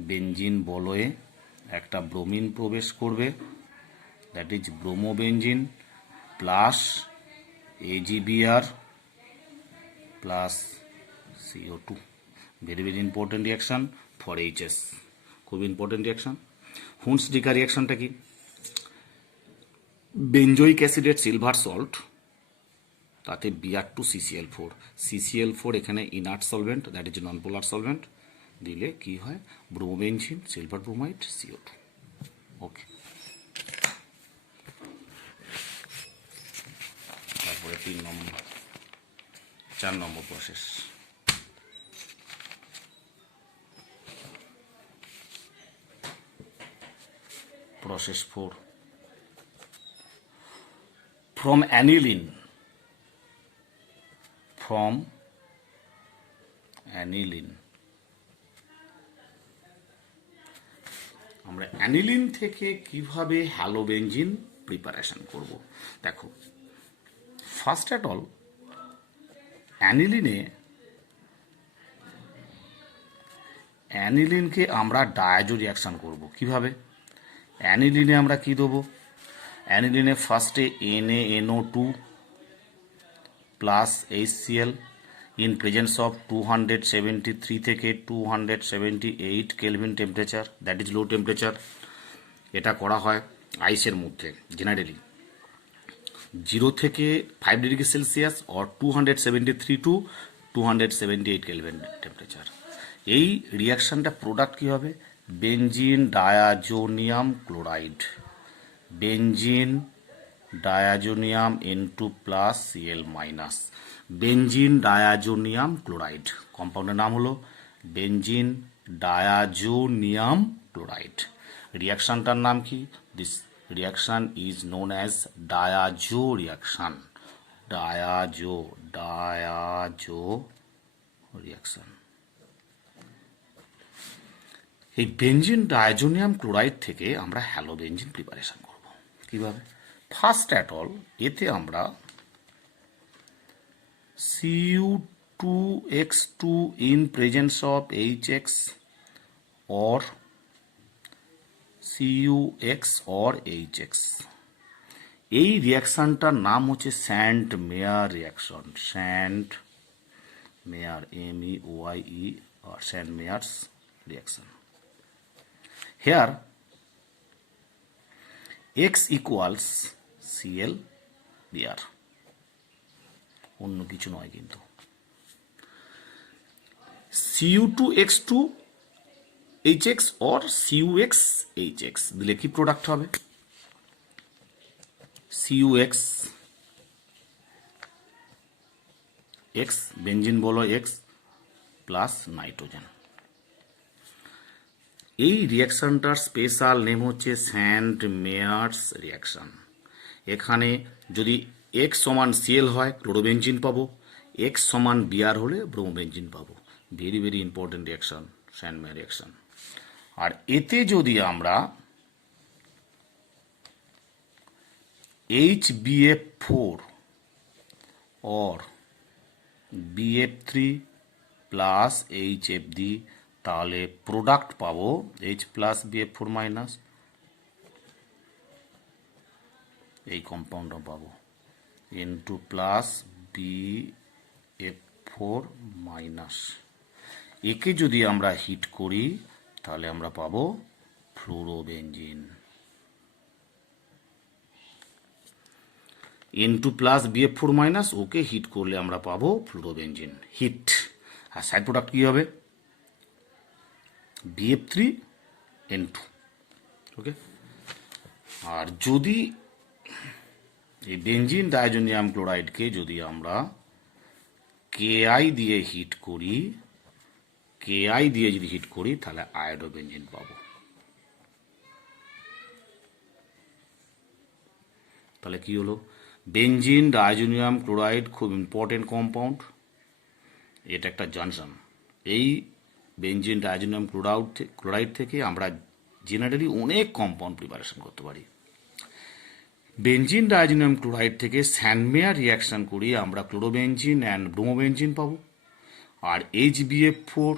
বেঞ্জিন বলয়ে একটা ব্রোমিন প্রবেশ করবে, that is bromobenzene plus AgBr plus CO2। Very very important reaction for HS, খুব ইম্পর্টেন্ট রিয়াকশন। হুন্স-ডিকার রিয়াকশনটা কি? বেঞ্জয়িক অ্যাসিডেট সিলভার সল্ট, তাতে Br2 CCl4, CCl4 এখানে inert solvent, that is non polar solvent, দিলে কি হয়? Bromobenzene silver bromide CO2। ওকে, তারপরে 4 নম্বর process, process 4, from aniline আমরা অ্যানিলিন থেকে কিভাবে হ্যালোবেঞ্জিন প্রিপারেশন করব? দেখো, ফার্স্ট অ্যাট অল অ্যানিলিনকে আমরা ডায়াজো রিয়াকশন করব। কিভাবে? অ্যানিলিনে আমরা কি দেবো? অ্যানিলিনে ফার্স্টে NaNO2 plus HCl in presence of 273 থেকে 278 kelvin temperature, that is low temperature. এটা করা হয় আইসের মধ্যে জেনারেলি 0 থেকে 5 degree Celsius or 273 to 278 kelvin temperature. এই রিয়াকশানটা প্রোডাক্ট কী হবে? Benzene diazonium chloride, benzene diazonium N2 plus Cl minus, benzene diazonium chloride. কম্পাউন্ডের নাম হলো বেঞ্জিন ডায়াজোনিয়াম ক্লোরাইড। রিয়াকশানটার নাম কি? This reaction is known as diazo reaction. Diazo reaction. এই বেঞ্জিন ডায়াজোনিয়াম ক্লোরাইড থেকে আমরা হ্যালোবেঞ্জিন প্রিপারেশন করব। কিভাবে? ফার্স্ট অ্যাট অল এতে আমরা Cu2x2 in presence of HX or CuX or HX, এই রিয়াকশানটার নাম হচ্ছে Sandmeyer reaction. Sandmeyer MEOIE or Sandmeyer's reaction. Here X equals ClBr, অন্য কিছু নয় কিন্তু। Cu2x2 HX or CuX HX দিলে কি প্রোডাক্ট হবে? CuX X, বেঞ্জিন বলো X প্লাস নাইট্রোজেন। এই রিয়াকশানটার স্পেশাল নেম হচ্ছে স্যান্ড মেয়ার্স রিয়াকশান। এখানে যদি X সমান Cl হয় ক্লোরোবেঞ্জিন পাবো, X সমান Br হলে ব্রোমোবেঞ্জিন পাবো। Very very important reaction, Sandmeyer reaction. আর এতে যদি আমরা HBF4 or BF3 plus HF দিই, তাহলে প্রোডাক্ট পাবো H প্লাস BF4 মাইনাস এই কম্পাউন্ডটা পাবো N2 প্লাস BF4 মাইনাস। একে যদি আমরা হিট করি তাহলে আমরা পাবো ফ্লুরোবেঞ্জিন। N2 প্লাস BF4 মাইনাস, ওকে হিট করলে আমরা পাবো ফ্লুরোবেঞ্জিন হিট। আর সাইড প্রোডাক্ট কি হবে? BF3 N2। ওকে, আর যদি এই বেঞ্জিন ডাইজোনিয়াম ক্লোরাইডকে যদি আমরা KI দিয়ে হিট করি, KI দিয়ে যদি হিট করি তাহলে আয়োডোবেঞ্জিন পাবো। তাহলে কি হলো? বেঞ্জিন ডাইজোনিয়াম ক্লোরাইড খুব ইম্পর্টেন্ট কম্পাউন্ড, এটা একটা জংশন। এই বেঞ্জিন ডাইজোনিয়াম ক্লোরাইড থেকে আমরা জেনারেলি অনেক কম্পাউন্ড প্রিপারেশন করতে পারি। বেঞ্জিন ডাইজোনিয়াম ক্লোরাইড থেকে স্যান্ডমেয়ার রিয়াকশন করিয়ে আমরা ক্লোরোবেঞ্জিন অ্যান্ড ব্রোমোবেঞ্জিন পাবো। আর HBF4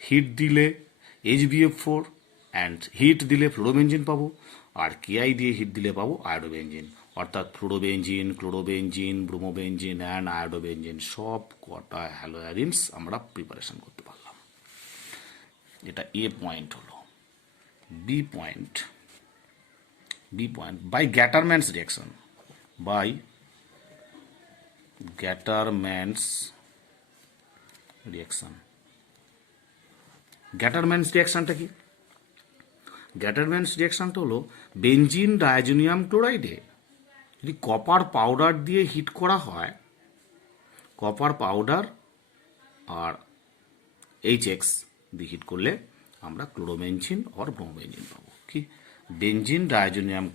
হিট দিলে HBF4 অ্যান্ড হিট দিলে ফ্লোরোবেঞ্জিন পাবো। আর KI দিয়ে হিট দিলে পাবো আয়োডোবেঞ্জিন। অর্থাৎ ফ্লোরোবেঞ্জিন, ক্লোরোবেঞ্জিন, ব্রোমোবেঞ্জিন অ্যান্ড আয়োডোবেঞ্জিন সব কটা হ্যালোয়ারিনস আমরা প্রিপারেশন করতে পারলাম। এটা A পয়েন্ট হলো। B point by Gattermann's reaction. By Gattermann's reaction. Gattermann's reactionটা কি? Gattermann's reactionটা হলো বেঞ্জিন ডাইজোনিয়াম ক্লোরাইডে যদি কপার পাউডার দিয়ে হিট করা হয়, কপার পাউডার আর HX দিয়ে হিট করলে আমরা ক্লোরোবেঞ্জিন আর ব্রোমোবেঞ্জিন পাবো। কি? বেঞ্জিন ডাইজোনিয়াম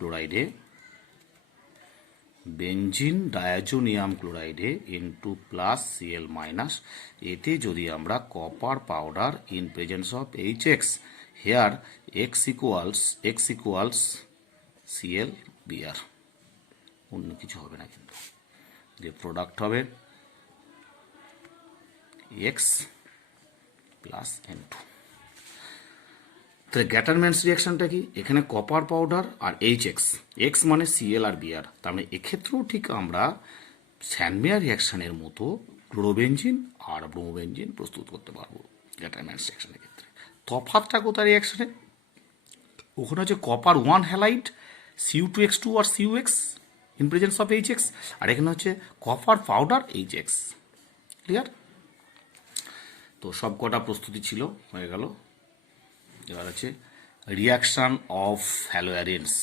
ক্লোরাইডে N2 প্লাস Cl মাইনাস, এতে যদি আমরা copper powder in presence of HX, here X equals Cl Br, অন্য কিছু হবে না, কিন্তু যে প্রোডাক্ট হবে X প্লাস N2। তাহলে গ্যাটারম্যানস রিয়াকশনটা কি? এখানে কপার পাউডার আর HX, X মানে Cl আর Br, তার মানে এক্ষেত্রেও ঠিক আমরা স্যান্ডমেয়ার রিয়াকশনের মতো ক্লোরোবেঞ্জিন আর ব্রোমোবেঞ্জিন প্রস্তুত করতে পারবো গ্যাটারম্যানস রিয়াকশনের ক্ষেত্রে। তফাৎটা কোথায় রিয়াকশনে? ওখানে হচ্ছে কপার 1 হ্যালাইড Cu2X2 আর CuX in presence of HX, আর এখানে হচ্ছে কপার পাউডার HX। ক্লিয়ার? তো সব কটা প্রস্তুতি ছিল, হয়ে গেল। এবার আছে reaction of haloarenes.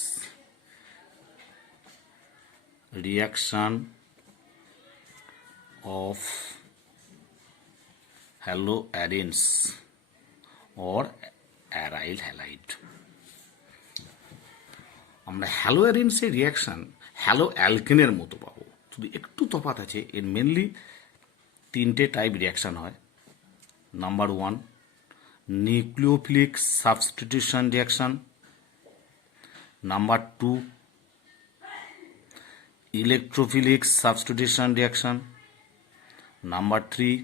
Reaction of haloarenes or aryl halide. আমরা হ্যালোয়ারিনসের রিয়াকশন হ্যালো অ্যালকেনের মতো পাবো, শুধু একটু তফাৎ আছে। এর মেনলি তিনটে টাইপ রিয়াকশন হয়। Number 1 nucleophilic substitution reaction, number 2 electrophilic substitution reaction, number 3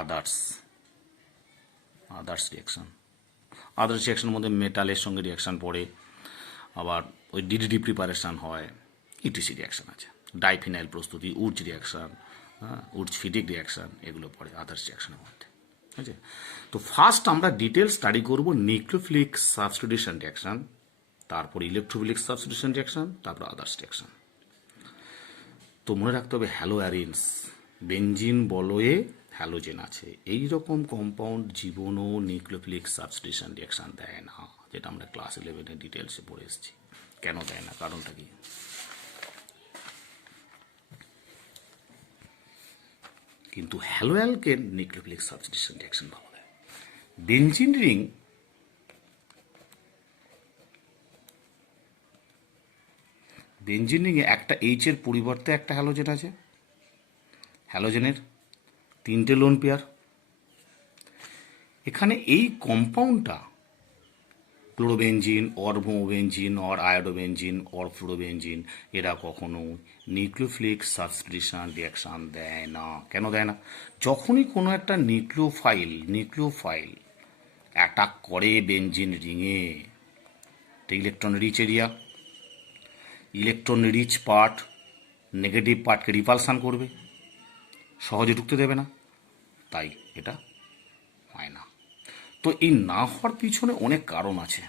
others reaction. Others রিয়াকশনের মধ্যে মেটালের সঙ্গে রিয়াকশন পড়ে, আবার ওই ডিডিডি প্রিপারেশন হয়, ইটিসি রিয়াকশন আছে, ডাইফিনাইল প্রস্তুতি, Wurtz reaction, Wurtz Fittig reaction, এগুলো পড়ে আদার্স রিয়াকশনের মধ্যে। ঠিক আছে? তো ফার্স্ট আমরা ডিটেল স্টাডি করব নিউক্লিওফিলিক সাবস্টিটিউশন রিয়াকশন, তারপর ইলেকট্রোফিলিক সাবস্টিটিউশন রিয়াকশন, তারপর আদার্স রিয়াকশন। তো মনে রাখতে হবে হ্যালোয়ারিনস, বেঞ্জিন বলয়ে হ্যালোজেন আছে, এই রকম কম্পাউন্ড জীবনও নিউক্লিওফিলিক সাবস্টিটিউশন রিয়াকশন দেয় না, যেটা আমরা ক্লাস 11-এ ডিটেলসে পড়ে এসেছি। কেন দেয় না? কারণটা কি? কিন্তু হ্যালোঅ্যালকেন নিউক্লিওফিলিক সাবস্টিটিউশন রিয়াকশন ভালো দেয়। বেঞ্জিন রিংয়ে একটা H এর পরিবর্তে একটা হ্যালোজেন আছে, হ্যালোজেনের 3টে লোন পেয়ার। এখানে এই কম্পাউন্ডটা chlorobenzene or bromobenzene or iodobenzene or fluorobenzene, এরা কখনো নিউক্লিওফিলিক সাবস্টিটিউশন রিয়াকশন দেয় না। কেন দেয় না? যখনই কোনো একটা নিউক্লিওফাইল অ্যাটাক করে বেঞ্জিন রিংয়ে, electron rich area, electron rich part negative পার্টকে রিপালসান করবে, সহজে ঢুকতে দেবে না, তাই এটা হয় না। তো এই না হওয়ার পিছনে অনেক কারণ আছে।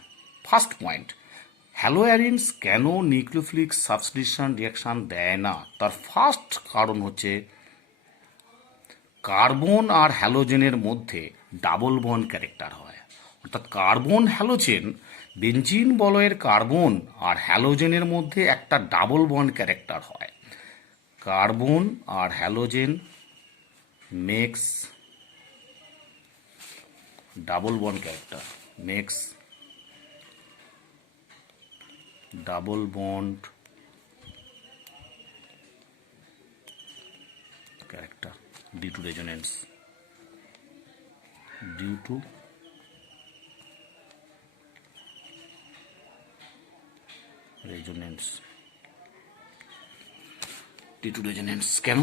ফার্স্ট পয়েন্ট, হ্যালোঅ্যারিনস কেন নিউক্লিওফিলিক সাবস্টিটিউশন রিয়াকশান দেয় না, তার ফার্স্ট কারণ হচ্ছে কার্বন আর হ্যালোজেনের মধ্যে ডাবল বন্ড ক্যারেক্টার হয়। অর্থাৎ কার্বন হ্যালোজেন, বেঞ্জিন বলয়ের কার্বন আর হ্যালোজেনের মধ্যে একটা ডাবল বন্ড ক্যারেক্টার হয়। কার্বন আর halogen makes double bond character, makes double bond character due to resonance, due to resonance, due to resonance কেন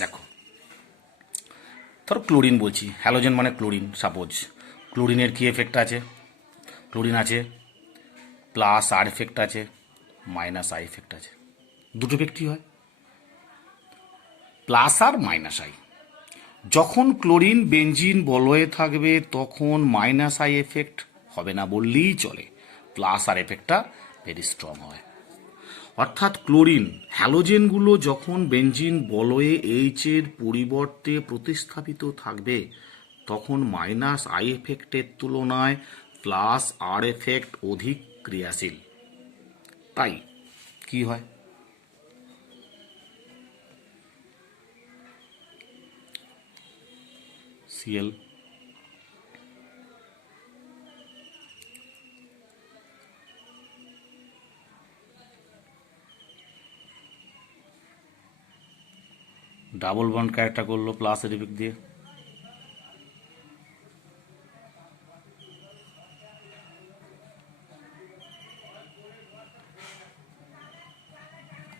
দেখো, ধরো ক্লোরিন বলছি, হ্যালোজেন মানে ক্লোরিন, সাপোজ ক্লোরিনের কি এফেক্ট আছে, ক্লোরিন আছে প্লাস আর এফেক্ট আছে মাইনাস আই এফেক্ট আছে, দুটো এফেক্টই হয়, প্লাস আর মাইনাস আই। যখন ক্লোরিন বেঞ্জিন বলয়ে থাকবে তখন মাইনাস আই এফেক্ট হবে না বললেই চলে, প্লাস আর এফেক্টটা ভেরি স্ট্রং হয়। অর্থাৎ ক্লোরিন হ্যালোজেনগুলো যখন বেঞ্জিন বলয়ে এইচের পরিবর্তে প্রতিস্থাপিত থাকবে তখন মাইনাস আই এফেক্টের তুলনায় প্লাস আর এফেক্ট অধিক ক্রিয়াশীল। তাই কি হয়, সিএল ডাবল বন্ড ক্যারেক্টার করলো প্লাস এর ইফেক্ট দিয়ে,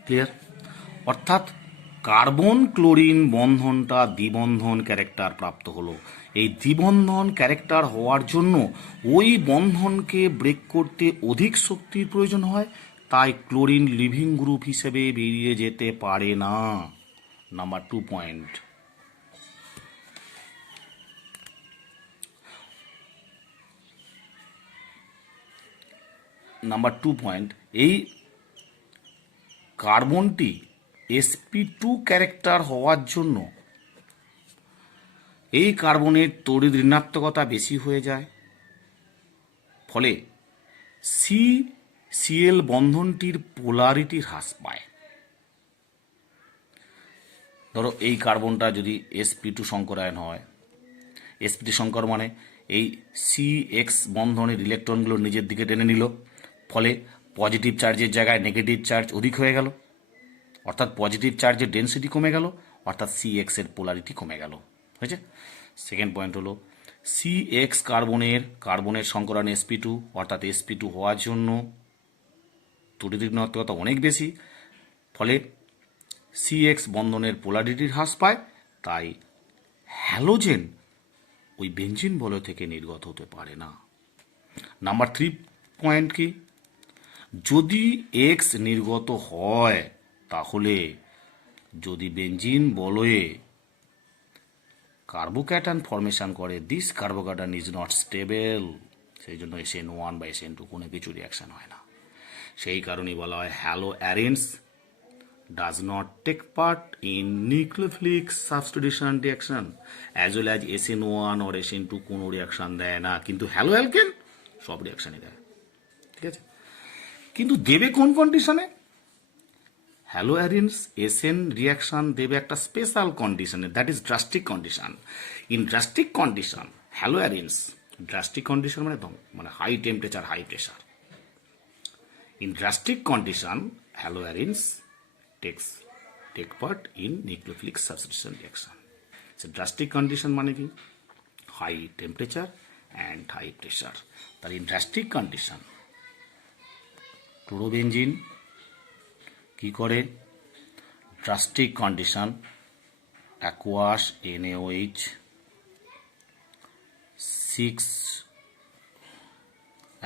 ক্লিয়ার। অর্থাৎ কার্বন ক্লোরিন বন্ধনটা দ্বিবন্ধন ক্যারেক্টার প্রাপ্ত হলো। এই দ্বিবন্ধন ক্যারেক্টার হওয়ার জন্য ওই বন্ধনকে ব্রেক করতে অধিক শক্তির প্রয়োজন হয়, তাই ক্লোরিন লিভিং গ্রুপ হিসেবে বেরিয়ে যেতে পারে না। নাম্বার 2 পয়েন্ট, এই কার্বনটি sp2 ক্যারেক্টার হওয়ার জন্য এই কার্বনের তড়িৎ ঋণাত্মকতা বেশি হয়ে যায়, ফলে সিএল বন্ধনটির পোলারিটি হ্রাস পায়। ধরো এই কার্বনটা যদি sp2 সংকরায়ন হয়, sp2 সংকর মানে এই সিএক্স বন্ধনের ইলেকট্রনগুলো নিজের দিকে টেনে নিল, ফলে পজিটিভ চার্জের জায়গায় নেগেটিভ চার্জ অধিক হয়ে গেল, অর্থাৎ পজিটিভ চার্জের ডেন্সিটি কমে গেল, অর্থাৎ সিএক্স এর পোলারিটি কমে গেল, হয়েছে। সেকেন্ড পয়েন্ট হলো সিএক্স কার্বনের সংকরণ sp2, অর্থাৎ sp2 হওয়ার জন্য তড়িৎ ঋণাত্মকতা অনেক বেশি, ফলে সিএক্স বন্ধনের পোলারিটি হ্রাস পায়, তাই হ্যালোজেন ওই বেঞ্জিন বলয় থেকে নির্গত হতে পারে না। নাম্বার 3 পয়েন্ট কি, যদি এক্স নির্গত হয় তাহলে যদি বেঞ্জিন বলয়ে কার্বোক্যাটায়ন ফর্মেশন করে, this carbocation is not stable, সেই জন্য SN1 বা SN2 কোনো কিছু রিয়াকশন হয় না। সেই কারণেই বলা হয় হ্যালোঅ্যারিনস does not take part in nucleophilic substitution reaction as well as SN1 or SN2 কোনো রিয়াকশন দেয় না, কিন্তু হ্যালোঅ্যালকেন সব রিয়াকশনই দেয়, ঠিক আছে। কিন্তু দেবে কোন কন্ডিশনে, হ্যালোঅ্যারিনস এসএন রিয়াকশন দেবে একটা স্পেশাল কন্ডিশনে, that is drastic condition. In drastic condition haloarenes, drastic condition মানে high temperature high pressure, in drastic condition haloarenes take part in nucleophilic substitution reaction. So drastic condition মানে কি, high temperature and high pressure। তাহলে in drastic condition chlorobenzene কি করে, drastic condition aqueous NaOH 6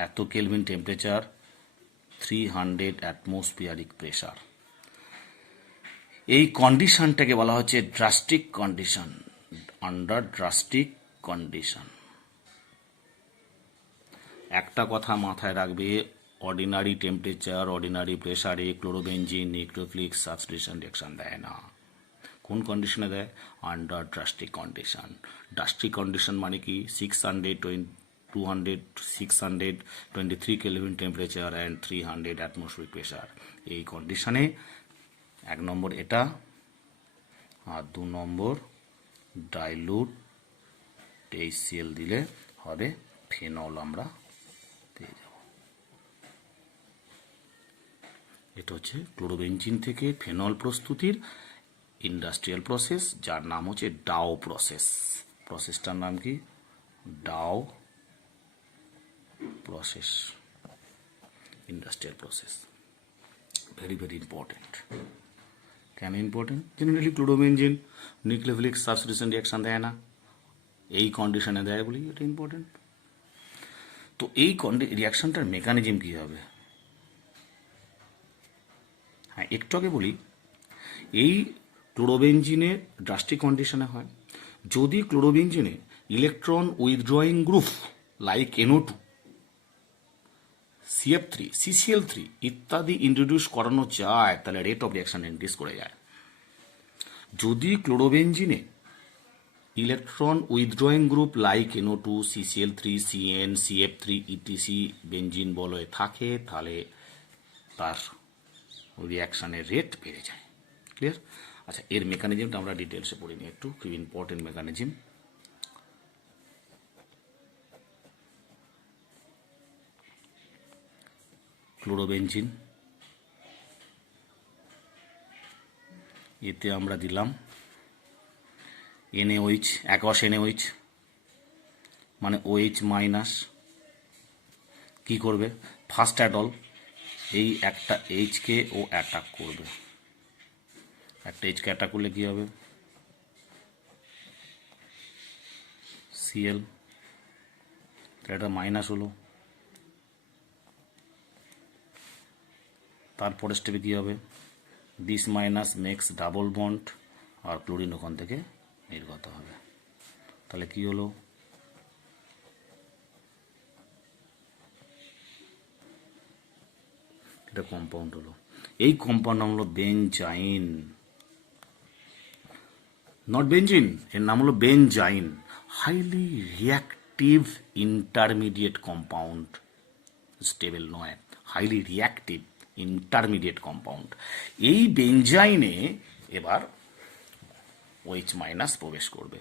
এত kelvin temperature 300 atmospheric pressure. এই কন্ডিশনটাকে বলা হচ্ছে drastic condition. Under drastic condition একটা কথা মাথায় রাখবে, অর্ডিনারি টেম্পারেচার অর্ডিনারি প্রেশারে ক্লোরোবেনজিন নিউক্লিওফিলিক সাবস্টিটিউশন রিঅ্যাকশন দেয় না। কোন কন্ডিশনে দেয়? Under drastic condition. Drastic condition মানে কি? 623 kelvin temperature and 300 atmospheric pressure. এই কন্ডিশনে 1 নম্বর এটা, আর 2 নম্বর ডাইলুট HCl দিলে হবে ফেনল, আমরা পেয়ে যাব। এটা হচ্ছে ক্লোরোবেনজিন থেকে ফেনল প্রস্তুতির ইন্ডাস্ট্রিয়াল প্রসেস, যার নাম হচ্ছে ডাও প্রসেস। প্রসেসটার নাম কি? Dow process, industrial process. Very very important. কেন important? Generally chlorobenzene nucleophilic substitution reaction দেয় না, এই কন্ডিশনে দেয় বলি এটা ইম্পর্টেন্ট। তো এই রিঅ্যাকশনটার মেকানিজম কী হবে? হ্যাঁ, একটু আগে বলি, এই ক্লোরোবেনজিনে ড্রাস্টিক কন্ডিশনে হয় যদি ক্লোরোবেনজিনে electron withdrawing group like NO2, CF3, CCl3 ইত্যাদি ইন্ট্রোডিউস করানো যায়, তাহলে রেট অফ রিঅ্যাকশন ইনক্রিজ করে যায়। যদি ক্লোরোবেনজিনে electron withdrawing group like NO2, CCl3, CN, CF3 etc benzene বলয়ে থাকে, তাহলে তার রিঅ্যাকশনের রেট বেড়ে যায়। ক্লিয়ার? আচ্ছা, এর মেকানিজমটা আমরা ডিটেলসে পড়ে নিই একটু, খুব ইম্পর্টেন্ট মেকানিজম। ক্লোরোবেনজিন, এতে আমরা দিলাম NaOH, একশ NaOH মানে OH মাইনাস। কি করবে? ফার্স্ট অ্যাটল এই একটা এইচকে ও অ্যাটাক করবে। একটা এইচকে অ্যাটাক করলে কি হবে? Cl, এটা মাইনাস হলো। তারপরে স্টেপে কী হবে? This minus makes double bond, আর ক্লোরিন ওখান থেকে নির্গত হবে। তাহলে কি হলো? এটা কম্পাউন্ড হলো। এই কম্পাউন্ড নাম হলো বেনজাইন, নট বেনজিন, এর নাম হলো benzyne. Highly reactive intermediate compound, stable নয়, হাইলি রিয়াক্টিভ ইন্টারমিডিয়েট কম্পাউন্ড। এই বেনজাইনে এবার OH মাইনাস প্রবেশ করবে।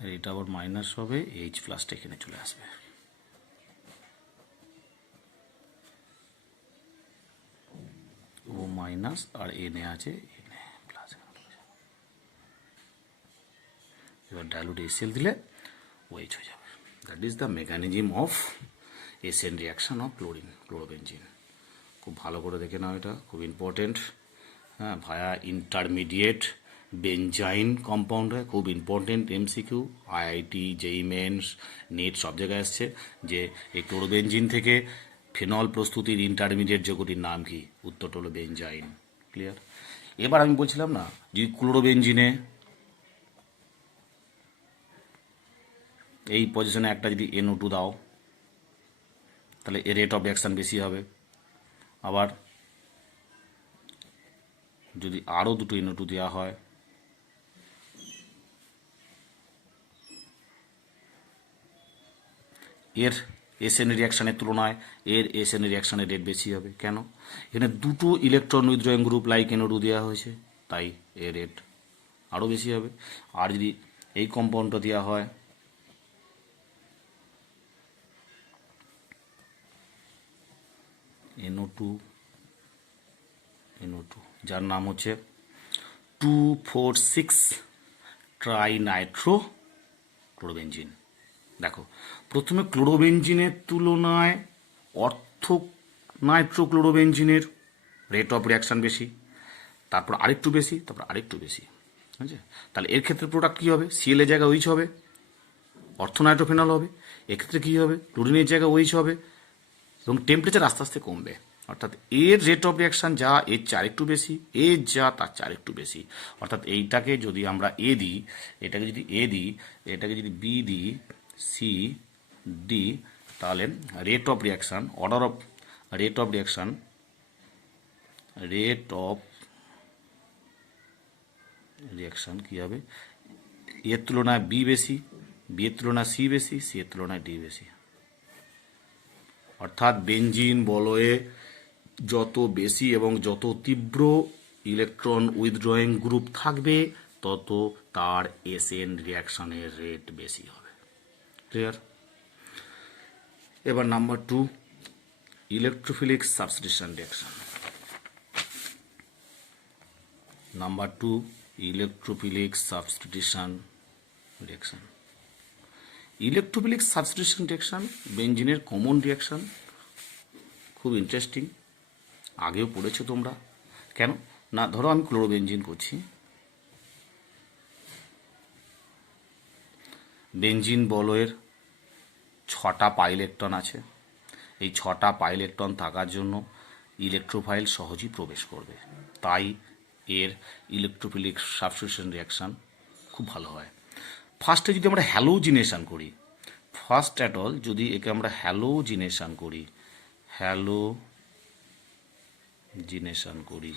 আর এটা আবার মাইনাস হবে, H প্লাসটা এখানে চলে আসবে। ও মাইনাস আর Na আছে, Na প্লাস। এবার ডাইলুট HCl দিলে OH হয়ে যাবে। That is the mechanism of SN reaction of chlorobenzene. খুব ভালো করে দেখে নাও, এটা খুব ইম্পর্টেন্ট। হ্যাঁ, ভায়া ইন্টারমিডিয়েট বেনজাইন কম্পাউন্ড হয়, খুব important MCQ, IIT, JEE men's, NET সব জায়গায় আসছে যে এই ক্লোরোবেনজিন থেকে ফেনল প্রস্তুতির ইন্টারমিডিয়েট যৌগটির নাম কি? উত্তরটা হলো বেনজাইন। ক্লিয়ার? এবার আমি বলছিলাম না, যদি ক্লোরোবেনজিনে এই পজিশনে একটা যদি NO2 দাও, তাহলে এর রেট অফ রিঅ্যাকশন বেশি হবে। আবার যদি আরও দুটো NO2 দেওয়া হয়, এর SN রিয়াকশানের তুলনায় এর SN রিয়াকশানের রেট বেশি হবে। কেন? এখানে দুটো electron withdrawing group like NO2 দেওয়া হয়েছে, তাই এর রেট আরও বেশি হবে। আর যদি এই কম্পাউন্ডটা দেওয়া হয়, NO2 যার নাম হচ্ছে 2,4,6 ট্রাইনাইট্রো ক্লোরোবেনজিন। দেখো, প্রথমে ক্লোরোবেনজিনের তুলনায় অর্থ নাইট্রোক্লোরোবেনজিনের রেট অফ রিয়াকশান বেশি, তারপর আরেকটু বেশি, তারপর আরেকটু বেশি। ঠিক আছে, তাহলে এর ক্ষেত্রে প্রোডাক্ট কী হবে? সিএল এর জায়গায় ওইচ হবে, অর্থনাইট্রোফেনল হবে। এক্ষেত্রে কী হবে? ক্লোরিনের জায়গায় ওইচ হবে এবং টেম্পারেচার আস্তে আস্তে কমবে। অর্থাৎ এর রেট অফ রিয়াকশান যা এর চেয়ে আরেকটু বেশি, এর যা তার চেয়ে আরেকটু বেশি। অর্থাৎ এইটাকে যদি আমরা এ দিই, এটাকে যদি এ দিই, এটাকে যদি বি দিই, সি ডি, তাহলে rate of reaction, order of rate of reaction, rate of reaction কী হবে? এর তুলনায় বি বেশি, বি এর তুলনায় সি বেশি, সি এর তুলনায় ডি বেশি। অর্থাৎ বেনজিন বলয়ে যত বেশি এবং যত তীব্র ইলেকট্রন উইথড্রয়িং গ্রুপ থাকবে, তত তার এসএন রিয়াকশনের রেট বেশি হবে। ক্লিয়ার? এবার number 2, electrophilic substitution reaction. Number 2, electrophilic substitution reaction. Electrophilic substitution reaction বেনজিনের কমন রিয়াকশন, খুব ইন্টারেস্টিং, আগেও পড়েছো তোমরা। কেন না, ধরো আমি ক্লোরোবেনজিন করছি, বেনজিন বলয়ের 6টা পাই ইলেকট্রন আছে। এই 6টা পাই ইলেকট্রন থাকার জন্য ইলেকট্রোফাইল সহজেই প্রবেশ করবে, তাই এর ইলেকট্রোফিলিক সাবস্টিটিউশন রিয়াকশান খুব ভালো হয়। ফার্স্টে যদি আমরা হ্যালোজিনেশন করি, ফার্স্ট অ্যাট অল যদি একে আমরা হ্যালোজিনেশন করি, হ্যালোজিনেশন করি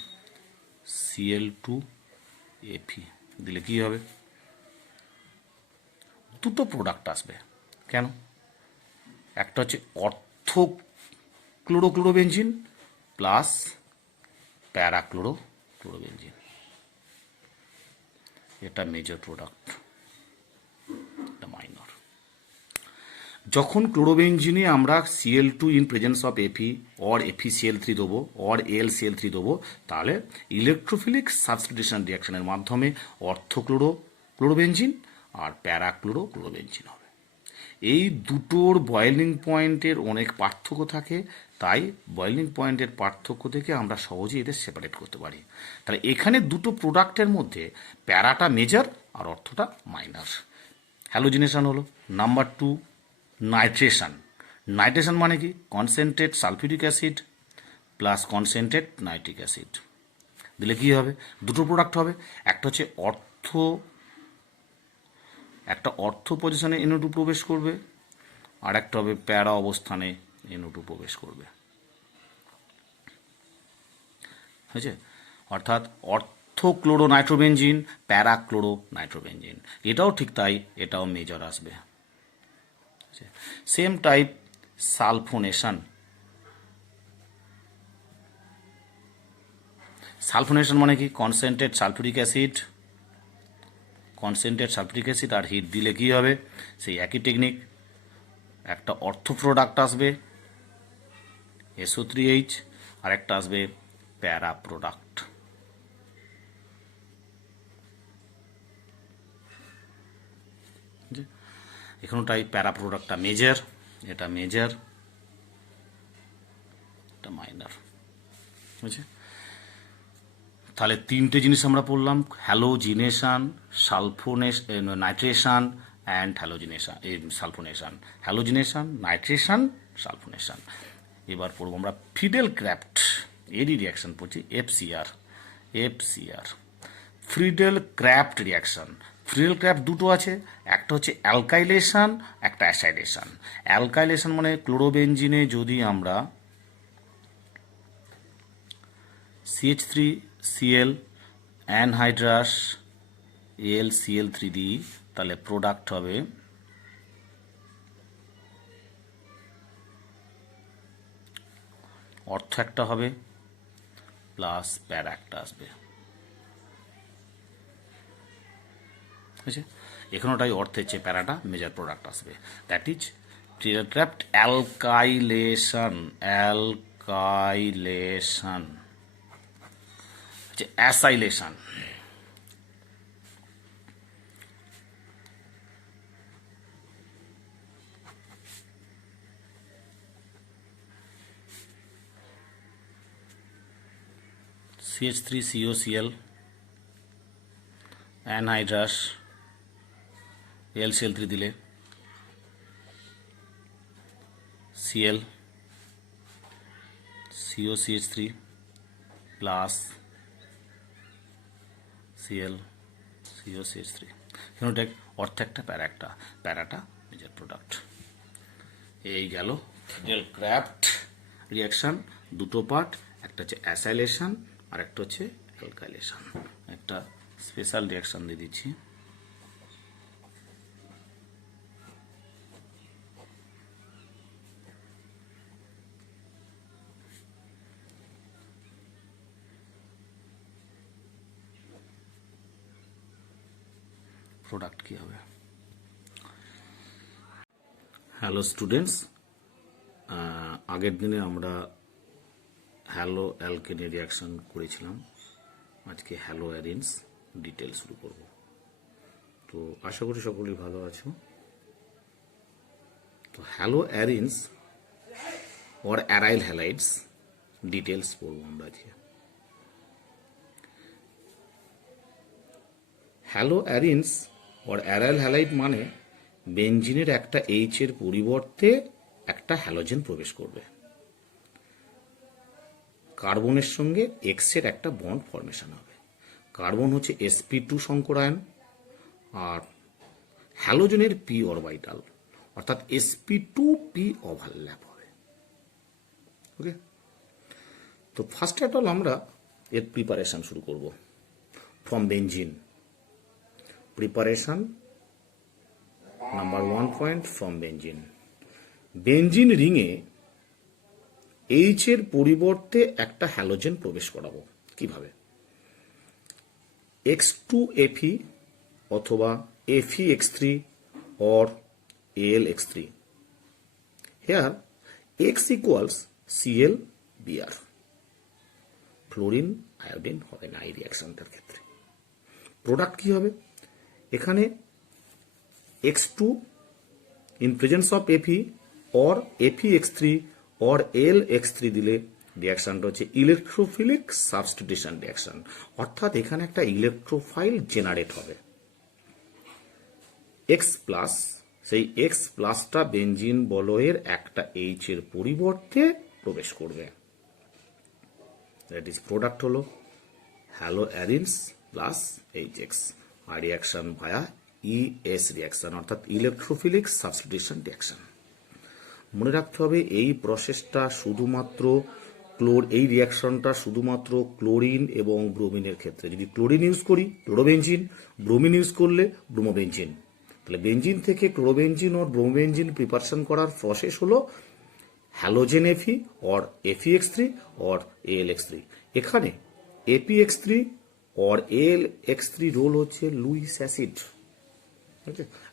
Cl2Fe দিলে কী হবে? দুটো প্রোডাক্ট আসবে। কেন? একটা হচ্ছে অর্থোক্লোরোক্লোরোবেনজিন প্লাস প্যারাক্লোরোক্লোরোবেনজিন, এটা মেজর প্রোডাক্ট, এটা মাইনর। যখন ক্লোরোবেনজিনে আমরা Cl2 in presence of Fe or FeCl3 দেবো অর AlCl3 দেবো, তাহলে ইলেকট্রোফিলিক সাবস্টিটিউশন রিয়াকশনের মাধ্যমে অর্থোক্লোরোবেনজিন আর প্যারাক্লোরোক্লোরোবেনজিন হবে। এই দুটোর বয়েলিং পয়েন্টের অনেক পার্থক্য থাকে, তাই বয়েলিং পয়েন্টের পার্থক্য থেকে আমরা সহজেই এদের সেপারেট করতে পারি। তাহলে এখানে দুটো প্রোডাক্টের মধ্যে প্যারাটা মেজর আর অর্থটা মাইনর। হ্যালোজিনেশন হলো। Number 2, nitration. নাইট্রেশন মানে কি? Concentrate sulphuric acid plus concentrate nitric acid দিলে কী হবে? দুটো প্রোডাক্ট হবে, একটা হচ্ছে একটা অর্থ পজিশনে NO2 প্রবেশ করবে, আর একটা হবে প্যারা অবস্থানে NO2 প্রবেশ করবে। হয়েছে? অর্থাৎ অর্থোক্লোরো নাইট্রোবেনজিন, প্যারাক্লোরো নাইট্রোবেনজিন, এটাও ঠিক তাই, এটাও মেজর আসবে। Same type sulphonation. সালফোনেশন মানে কি? কনসেন্ট্রেট সালফিউরিক অ্যাসিড আর হিট দিলে কী হবে? সেই একই টেকনিক, একটা অর্থ প্রোডাক্ট আসবে SO3H, আর একটা আসবে প্যারা প্রোডাক্ট। এখানটাই প্যারা প্রোডাক্টটা মেজর, এটা মেজর, এটা মাইনর। বুঝছে? তাহলে তিনটে জিনিস আমরা পড়লাম, halogenation, nitration and sulphonation. Halogenation, nitration, sulphonation. এবার পড়বো আমরা ফিডেল ক্র্যাফট, এরই রিয়াকশন পড়ছি, FCR। Friedel Crafts reaction. Friedel Crafts দুটো আছে, একটা হচ্ছে অ্যালকাইলেশন, একটা অ্যাসাইলেশন। অ্যালকাইলেশন মানে ক্লোরোবেনজিনে যদি আমরা CH3Cl অ্যানহাইড্রাস AlCl3 দিই, তাহলে প্রোডাক্ট হবে অর্থ একটা হবে প্লাস প্যারা একটা আসবে। বুঝছে? এখানটাই অর্থের চেয়ে প্যারাটা মেজর প্রোডাক্ট আসবে। That is Friedel Crafts alkylation. Acylation. CH3COCl anhydrous AlCl3 দিলে Cl COCH3 plus Cl COCH3 phenotype অর্থ একটা প্যারাটা মেজর প্রোডাক্ট। এই গেল ক্র্যাফট রিয়াকশান, দুটো পার্ট, একটা হচ্ছে অ্যাসাইলেশন আর একটা হচ্ছে অ্যালকাইলেশন। একটা স্পেশাল রিয়াকশান দিয়ে দিচ্ছি। প্রোডাক্ট কি হবে? হ্যালো স্টুডেন্টস, আগের দিনে আমরা হ্যালো অ্যালকেনে রিয়াকশন করেছিলাম, আজকে হ্যালো অ্যারিনস ডিটেল শুরু করব। তো আশা করি সকলেই ভালো আছো। তো হ্যালো অ্যারিনস অর অ্যারাইল হ্যালাইডস ডিটেলস পড়ব আমরা আজকে। হ্যালো অ্যারিনস অর অ্যারাইল হ্যালাইড মানে বেঞ্জিনের একটা এইচ এর পরিবর্তে একটা হ্যালোজেন প্রবেশ করবে, কার্বনের সঙ্গে এক্স এর একটা বন্ড ফরমেশন হবে। কার্বন হচ্ছে sp2 সংকরায়ন আর হ্যালোজেনের p অরবিটাল, অর্থাৎ sp2p ওভারল্যাপ হবে। ওকে, তো ফার্স্ট অফ অল আমরা এর প্রিপারেশন শুরু করব from benzene. Preparation number 1 point from benzene. Benzene রিংয়ে এইচ এর পরিবর্তে একটা হ্যালোজেন প্রবেশ করাবো। কিভাবে? X2Fe অথবা Fex3 or AlX3। Here X equals ClBr। Fluorine iodine হবে না এই রিয়াকশনটার ক্ষেত্রে। প্রোডাক্ট কি হবে? এখানে X2 in presence of Fe or Fex3 or AlX3 দিলে রিয়াকশনটা হচ্ছে ইলেকট্রোফিলিক সাবস্টিটিউশন রিয়াকশন, অর্থাৎ এখানে একটা ইলেকট্রোফাইল জেনারেট হবে। এক্স প্লাস, সেই এক্স প্লাসটা বেঞ্জিন বলয়ের একটা এইচ এর পরিবর্তে প্রবেশ করবে। দ্যাট ইজ প্রোডাক্ট হলো হ্যালো অ্যারিনস প্লাস HX আর রিয়াকশন ভায়া ES রিয়াকশন, অর্থাৎ ইলেকট্রোফিলিক সাবস্টিটিউশন রিয়াকশন। মনে রাখতে হবে এই প্রসেসটা শুধুমাত্র এই রিয়াকশনটা শুধুমাত্র ক্লোরিন এবং ব্রোমিনের ক্ষেত্রে। যদি ক্লোরিন ইউজ করি ক্লোরোবেঞ্জিন, ব্রোমিন ইউজ করলে ব্রোমোবেঞ্জিন। তাহলে বেঞ্জিন থেকে ক্লোরোবেঞ্জিন ও ব্রোমোবেঞ্জিন প্রিপারেশন করার প্রসেস হলো halogen Fe or Fex3 or AlX3। এখানে Fex3 or AlX3 রোল হচ্ছে লুইস অ্যাসিড।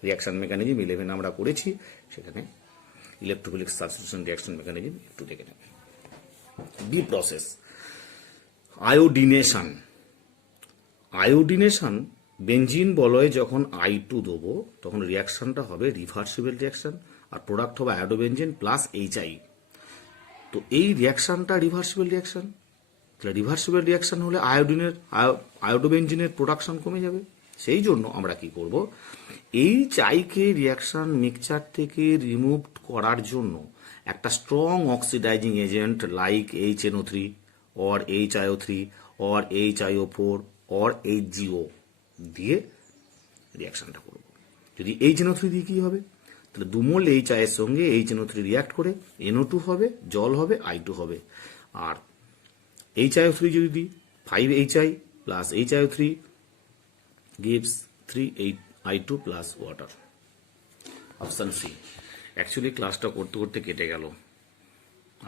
রিয়াকশন মেকানিজম 11 আমরা করেছি, সেখানে ইলেকট্রোফিলিক সাবস্টিটিউশন রিয়াকশন মেকানিজম একটু দেখে নেব। B process iodination. Iodination, benzene বলয়ে যখন I2 দেবো তখন রিয়াকশনটা হবে রিভার্সিবল রিয়াকশন আর প্রোডাক্ট হবে আয়োডোবেঞ্জিন প্লাস HI। তো এই রিয়াকশনটা রিভার্সিবল রিয়াকশন, রিভার্সিবল রিয়াকশন হলে আয়োডোবেঞ্জিনের প্রোডাকশন কমে যাবে। সেই জন্য আমরা কি করব, HI কে রিয়াকশন মিক্সচার থেকে রিমুভ করার জন্য একটা strong oxidising agent like HNO3 or HIO3 or HIO4 or HGO দিয়ে রিয়াকশনটা করব। যদি HNO3 দিয়ে কি হবে, তাহলে 2 মোল HI এর সঙ্গে HNO3 রিয়াক্ট করে NO2 হবে, জল হবে, I2 হবে। আর HIO3 যদি দিই 5HI plus HIO3 gives 3I2 plus water। Option C. Actually ক্লাসটা করতে করতে কেটে গেল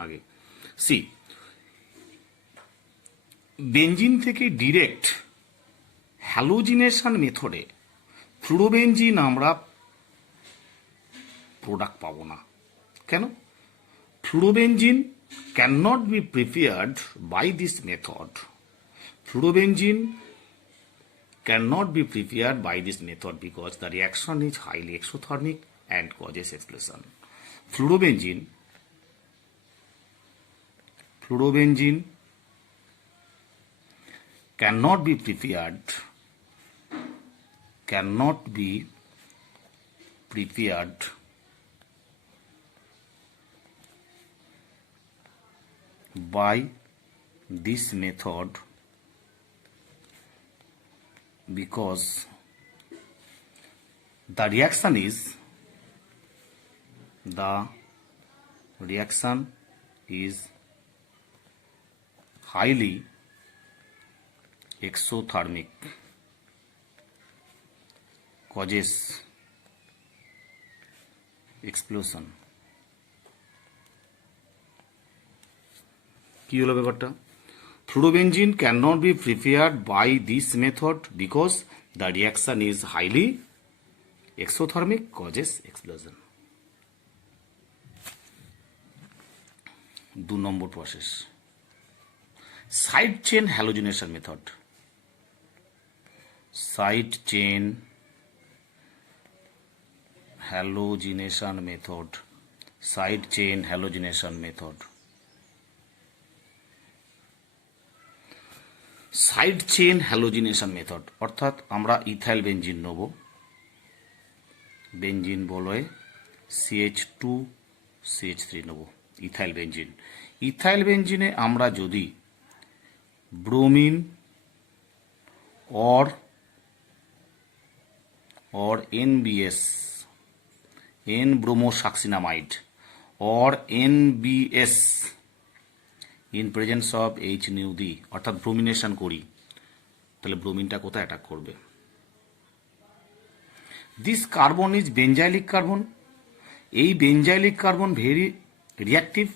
আগে। সি, বেঞ্জিন থেকে ডিরেক্ট হ্যালোজিনেশন মেথডে ফ্লুরোবেঞ্জিন আমরা প্রোডাক্ট পাবো না। কেন? Fluorobenzene can not be prepared by this method. Fluorobenzene cannot be prepared by this method because the reaction is highly exothermic and causes explosion. Fluorobenzene cannot be prepared by this method because the reaction is highly exothermic, causes explosion. কি হলো ব্যাপারটা? ফ্লুরোবেনজিন cannot be prepared by this method because the reaction is highly exothermic, causes explosion. 2 নম্বর process, side chain halogenation method. Side chain halogenation method, side chain halogenation method. Side chain halogenation method অর্থাৎ আমরা ethyl benzene নেব, benzene বলয়ে CH2CH3 নেব, ethyl benzene. Ethyl বেঞ্জিনে আমরা যদি bromine or NBS, N-bromosuccinamide or NBS in presence of H-NuD অর্থাৎ bromination করি, তাহলে ব্রোমিনটা কোথায় অ্যাটাক করবে? This carbon is benzylic carbon. এই benzylic carbon very reactive,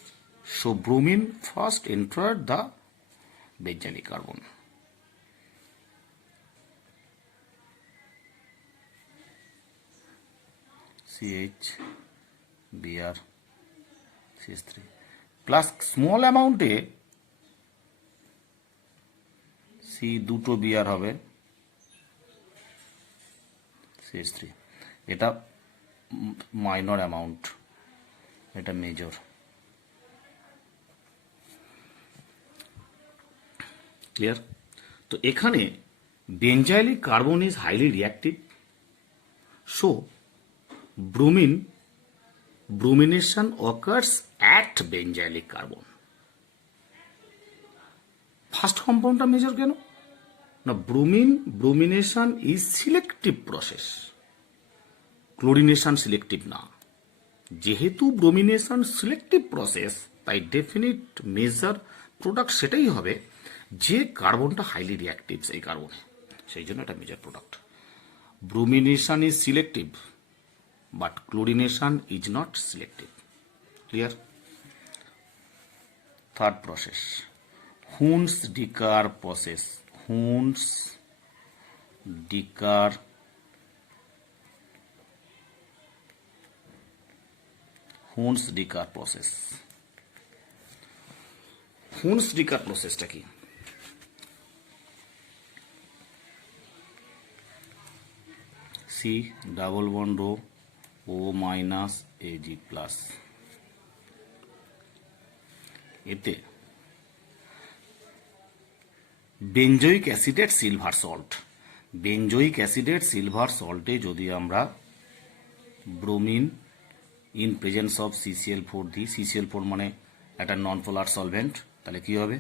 so bromine first enter the benzylic carbon. CH Br CH3 plus small অ্যামাউন্টে C দুটো BR হবে CH3। এটা মাইনর অ্যামাউন্ট, এটা মেজর। ক্লিয়ার? তো এখানে benzylic carbon is highly reactive, so bromination occurs at benzylic carbon. First কম্পাউন্ডটা major কেন না? Bromination is selective process, chlorination selective না। যেহেতু ব্রোমিনেশন সিলেক্টিভ প্রসেস, তাই ডেফিনিট মেজর প্রোডাক্ট সেটাই হবে যে কার্বনটা হাইলি রিয়াক্টিভ সেই কার্বনে, সেই জন্য এটা major product. Bromination is selective but chlorination is not selective. Clear? Third process, Huns-Dicker process. Huns-Dicker process. Huns-Dicker প্রসেসটা কি? C double bond O minus Ag plus, এতে benzoic acidate silver salt, benzoic acidate silver সল্টে যদি আমরা bromine in presence of CCl4 দিই, CCl4 মানে একটা নন পোলার solvent, তাহলে কি হবে?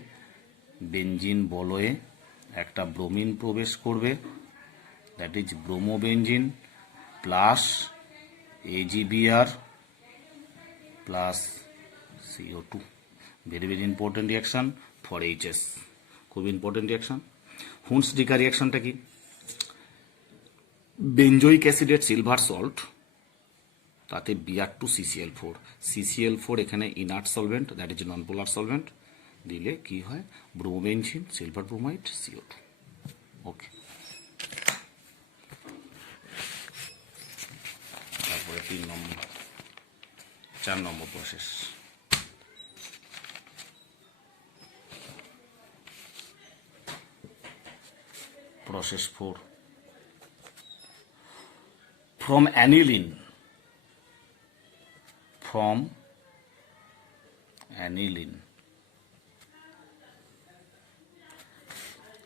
বেঞ্জিন বলয়ে একটা ব্রোমিন প্রবেশ করবে, that is bromobenzene plus AgBr plus CO2. Very very important reaction for HS, খুব ইম্পর্টেন্ট রিয়াকশন। হুন্স-ডিকার রিয়াকশনটা কি? বেঞ্জয়িক অ্যাসিডেট সিলভার সল্ট, তাতে Br2 CCl4, CCl4 এখানে inert solvent, that is non polar solvent, দিলে কি হয়? Bromobenzene silver bromide CO2। ওকে, তারপরে 4 নম্বর process, process 4, from aniline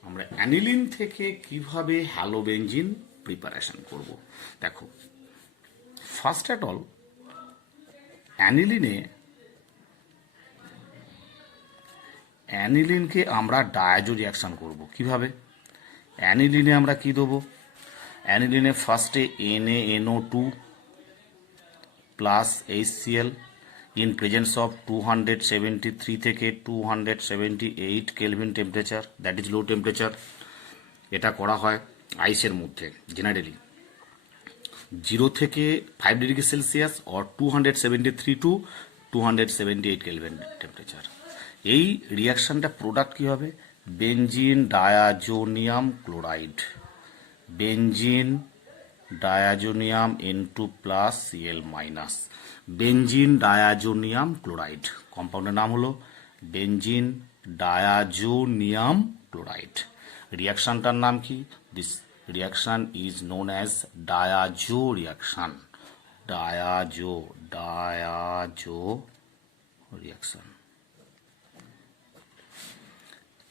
আমরা অ্যানিলিন থেকে কিভাবে হ্যালোবেনজিন প্রিপারেশন করব। দেখো, ফার্স্ট অ্যাট অল অ্যানিলিনকে আমরা ডায়াজো রিয়াকশন করব। কিভাবে? অ্যানিলিনে আমরা কি দেবো? অ্যানিলিনে ফার্স্টে NaNO2 plus HCl in presence of 273 থেকে 278 kelvin temperature, that is low temperature. এটা করা হয় আইসের মধ্যে জেনারেলি 0 থেকে 5 degree Celsius or 273 to 278 kelvin temperature. এই রিয়াকশনটা প্রোডাক্ট কী হবে? Benzene diazonium chloride, benzene diazonium N2 plus Cl minus, benzene diazonium chloride. কম্পাউন্ডের নাম হলো বেনজিন ডায়াজোনিয়াম ক্লোরাইড। রিয়াকশনটার নাম কি? This reaction is known as diazo reaction. Diazo reaction.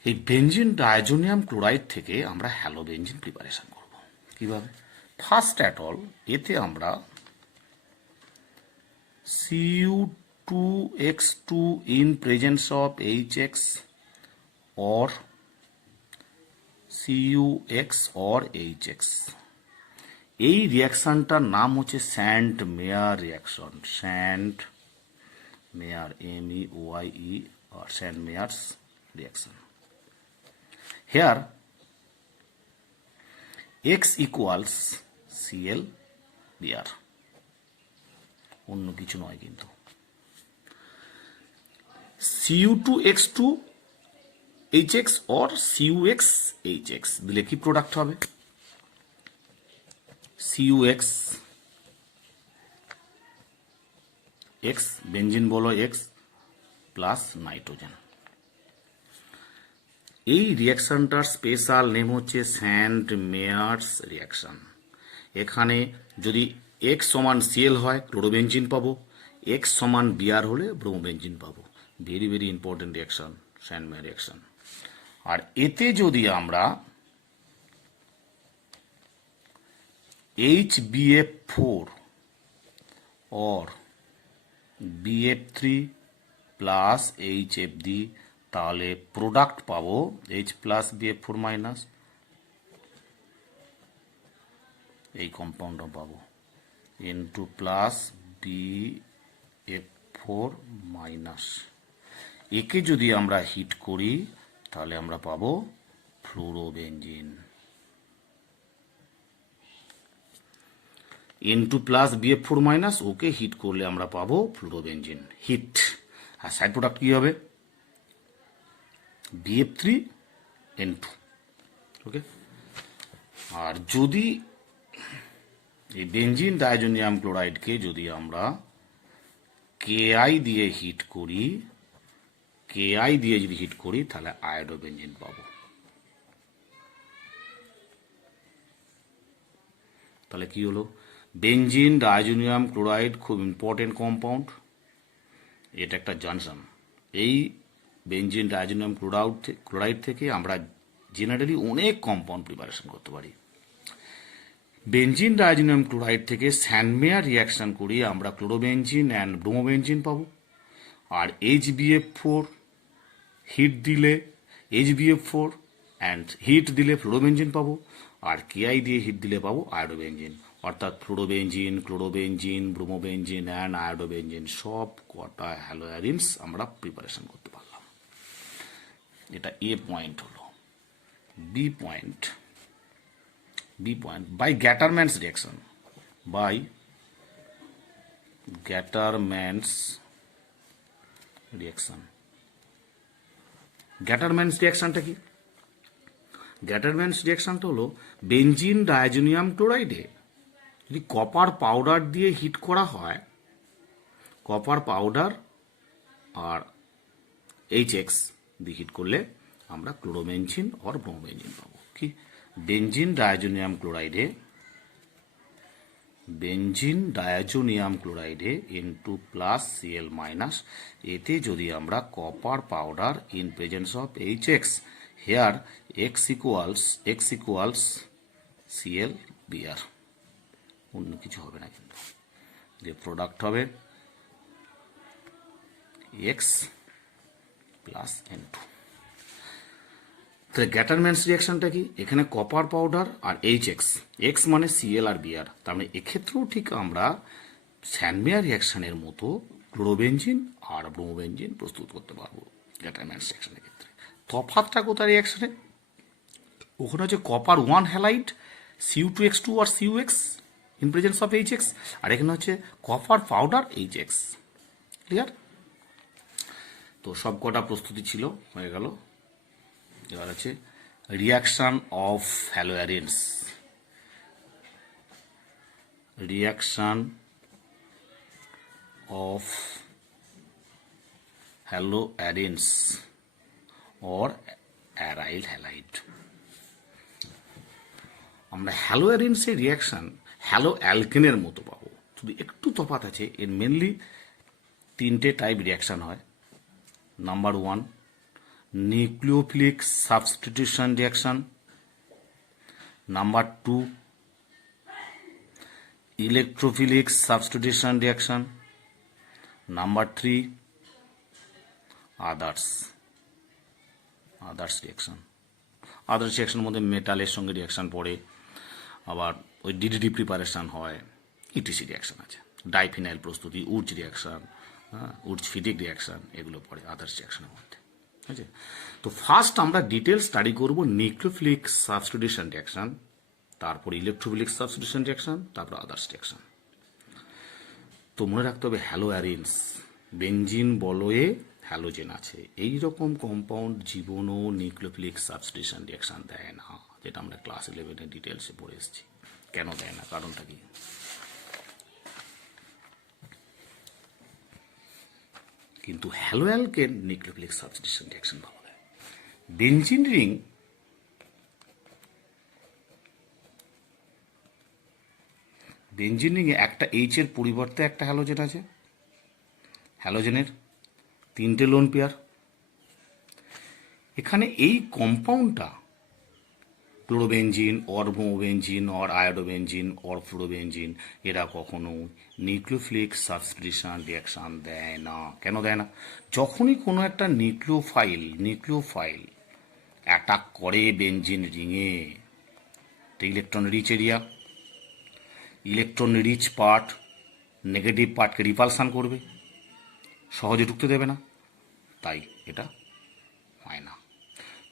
এই বেনজিন ডায়াজোনিয়াম ক্লোরাইড থেকে আমরা হ্যালোবেনজিন প্রিপারেশন করব। কিভাবে? ফার্স্ট অ্যাট অল এতে আমরা Cu2x2 in presence of HX or CuX or HX, এই রিয়াকশনটার নাম হচ্ছে Sandmeyer reaction. Sandmeyer MEOIE or Sandmeyer's reaction. Here X equals Cl Br, অন্য কিছু নয় কিন্তু। Cu2x2 HX or CuX HX দিলে কি প্রোডাক্ট হবে? CuX X, বেনজিন বলো X প্লাস নাইট্রোজেন। এই রিয়াকশনটার স্পেশাল নেম হচ্ছে স্যান্ট মেয়ার্স রিয়াকশন। এখানে যদি X সমান Cl হয় ক্লোরোবেনজিন পাবো, X সমান Br হলে ব্রোমোবেনজিন পাবো। Very very important reaction, Sandmeyer reaction. আর এতে যদি আমরা HBF4 or BF3 plus HF দিই তাহলে প্রোডাক্ট পাবো H প্লাস BF4 মাইনাস, এই কম্পাউন্ডটা পাবো N2 প্লাস BF4 মাইনাস। একে যদি আমরা হিট করি তাহলে আমরা পাবো ফ্লোরোবেনজিন। N2 প্লাস BF4 মাইনাস, ওকে হিট করলে আমরা পাবো ফ্লোরোবেনজিন হিট। আর সাইড প্রোডাক্ট কি হবে? BF3 N2। ওকে। আর যদি এই বেনজিন ডায়াজোনিয়াম ক্লোরাইডকে যদি আমরা Ki দিয়ে হিট করি, Ki দিয়ে যদি হিট করি তাহলে আয়োডোবেনজিন পাবো। তাহলে কি হলো? বেনজিন ডায়াজোনিয়াম ক্লোরাইড খুব ইম্পর্টেন্ট কম্পাউন্ড, এটা একটা জনসন। এই বেনজিন ডায়াজোনিয়াম ক্লোরাইড থেকে আমরা জেনারেলি অনেক কম্পাউন্ড প্রিপারেশন করতে পারি। বেনজিন ডায়াজোনিয়াম ক্লোরাইড থেকে স্যান্ট মেয়ার রিয়াকশন করি আমরা ক্লোরোবেনজিন অ্যান্ড ব্রোমোবেনজিন পাবো। আর HBF4 হিট দিলে HBF4 অ্যান্ড হিট দিলে ফ্লোরোবেনজিন পাবো। আর Ki দিয়ে হিট দিলে পাবো আয়োডোবেনজিন। অর্থাৎ ফ্লোরোবেনজিন, ক্লোরোবেনজিন, ব্রোমোবেনজিন অ্যান্ড আয়োডোবেনজিন সব কটা হ্যালোয়ারিনস আমরা প্রিপারেশন করতে পারলাম। এটা A পয়েন্ট হলো। B point by Gattermann's reaction, by Gattermann's reaction। Gattermann's রিয়াকশনটা কি? Gattermann's রিয়াকশনটা হলো বেনজিন ডায়াজোনিয়াম ক্লোরাইডে যদি কপার পাউডার দিয়ে হিট করা হয়, কপার পাউডার আর HX দিয়ে হিট করলে আমরা ক্লোরোবেনজিন অর ব্রোমোবেনজিন পাবো। কি? বেনজিন ডায়াজোনিয়াম ক্লোরাইডে N2 প্লাস Cl মাইনাস, এতে যদি আমরা copper powder in presence of HX where X equals CL BR, অন্য কিছু হবে না কিন্তু, যে প্রোডাক্ট হবে এক্স প্লাস এন টু। তাহলে গ্যাটারম্যানস রিয়াকশনটা কি? এখানে কপার পাউডার আর এক্স মানে সিএল আর বিআর, তার মানে এক্ষেত্রেও ঠিক আমরা স্যান্ডমেয়ার রিয়াকশনের মতো ক্লোরোবেনজিন আর ব্রোমোবেনজিন প্রস্তুত করতে পারবো গ্যাটারম্যানস রিয়াকশনের ক্ষেত্রে। তফাৎটা কোথায় রিয়াকশনে? ওখানে হচ্ছে কপার 1 হ্যালাইড Cu2X2 আর CuX in presence of HX, আর এখানে হচ্ছে কপার পাউডার HX। ক্লিয়ার? তো সব কটা প্রস্তুতি ছিল, হয়ে গেল। এবার আছে reaction of haloarenes. Reaction of haloarenes or aryl halide. আমরা হ্যালোয়ারিনসের রিয়াকশন হ্যালো অ্যালকেনের মতো পাবো, শুধু একটু তফাৎ আছে। এর মেনলি তিনটে টাইপ রিয়াকশন হয়। Number 1 nucleophilic substitution reaction, number 2 electrophilic substitution reaction, number 3 others reaction. Others রিয়াকশনের মধ্যে মেটালের সঙ্গে রিয়াকশন পড়ে, আবার ওই ডিডিটি প্রিপারেশন হয়, ইটিসি রিয়াকশন আছে, ডাইফিনাইল প্রস্তুতি, উর্জ রিয়াকশন, উর্জ ফিডিক রিয়াকশন, এগুলো পড়ে আদার্স রিয়াকশনের মধ্যে। ঠিক আছে? তো ফার্স্ট আমরা ডিটেল স্টাডি করব নিউক্লিওফিলিক সাবস্টিটিউশন রিয়াকশন, তারপর ইলেকট্রোফিলিক সাবস্টিটিউশন রিয়াকশন, তারপর আদার্স রিয়াকশন। তো মনে রাখতে হবে হ্যালোয়ারিনস, বেনজিন বলয়ে হ্যালোজেন আছে, এই রকম কম্পাউন্ড জীবনও নিউক্লিওফিলিক সাবস্টিটিউশন রিয়াকশন দেয় না, যেটা আমরা ক্লাস 11-এ ডিটেলসে পড়ে এসেছি। কেন দেয় না, কারণটা কি? কিন্তু hello alkane nucleophilic substitution reaction ভালো দেয়। বেনজিন রিং একটা এইচ এর পরিবর্তে একটা হ্যালোজেন আছে, হ্যালোজেনের 3টে লোন পেয়ার। এখানে এই কম্পাউন্ডটা ক্লোরোবেনজিন অর ব্রোমোবেনজিন অর আয়োডোবেনজিন অর ফ্লুরোবেনজিন এরা কখনো নিউক্লিওফিলিক সাবস্টিটিউশন রিয়াকশন দেয় না। কেন দেয় না? যখনই কোনো একটা নিউক্লিওফাইল অ্যাটাক করে বেনজিন রিংয়ে, electron rich area, electron rich part negative পার্টকে রিপালসান করবে, সহজে ঢুকতে দেবে না, তাই এটা হয় না।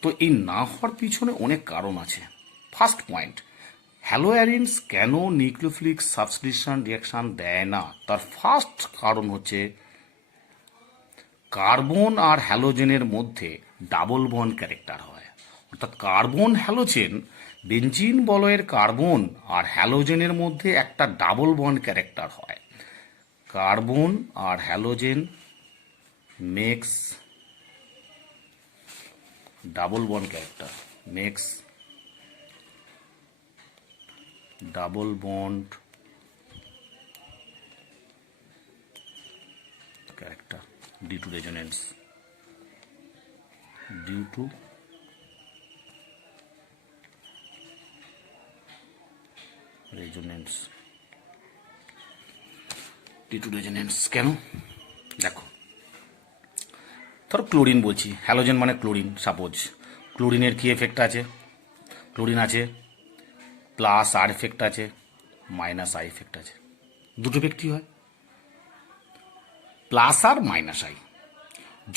তো এই না হওয়ার পিছনে অনেক কারণ আছে। ফার্স্ট পয়েন্ট, হ্যালোয়ারিনস কেন নিউক্লিওফিলিক সাবস্টিটিউশন রিয়াকশন দেয় না, তার ফার্স্ট কারণ হচ্ছে কার্বন আর হ্যালোজেনের মধ্যে ডাবল বন্ড ক্যারেক্টার হয়। অর্থাৎ কার্বন হ্যালোজেন, বেনজিন বলয়ের কার্বন আর হ্যালোজেনের মধ্যে একটা ডাবল বন্ড ক্যারেক্টার হয়। কার্বন আর halogen makes double bond character, makes double bond character due to resonance, due to resonance কেন? দেখো, ধরো ক্লোরিন বলছি, হ্যালোজেন মানে ক্লোরিন, সাপোজ ক্লোরিনের কি এফেক্ট আছে? ক্লোরিন আছে প্লাস আর এফেক্ট আছে, মাইনাস আই এফেক্ট আছে। দুটো এফেক্ট কি হয়? Plus R minus I.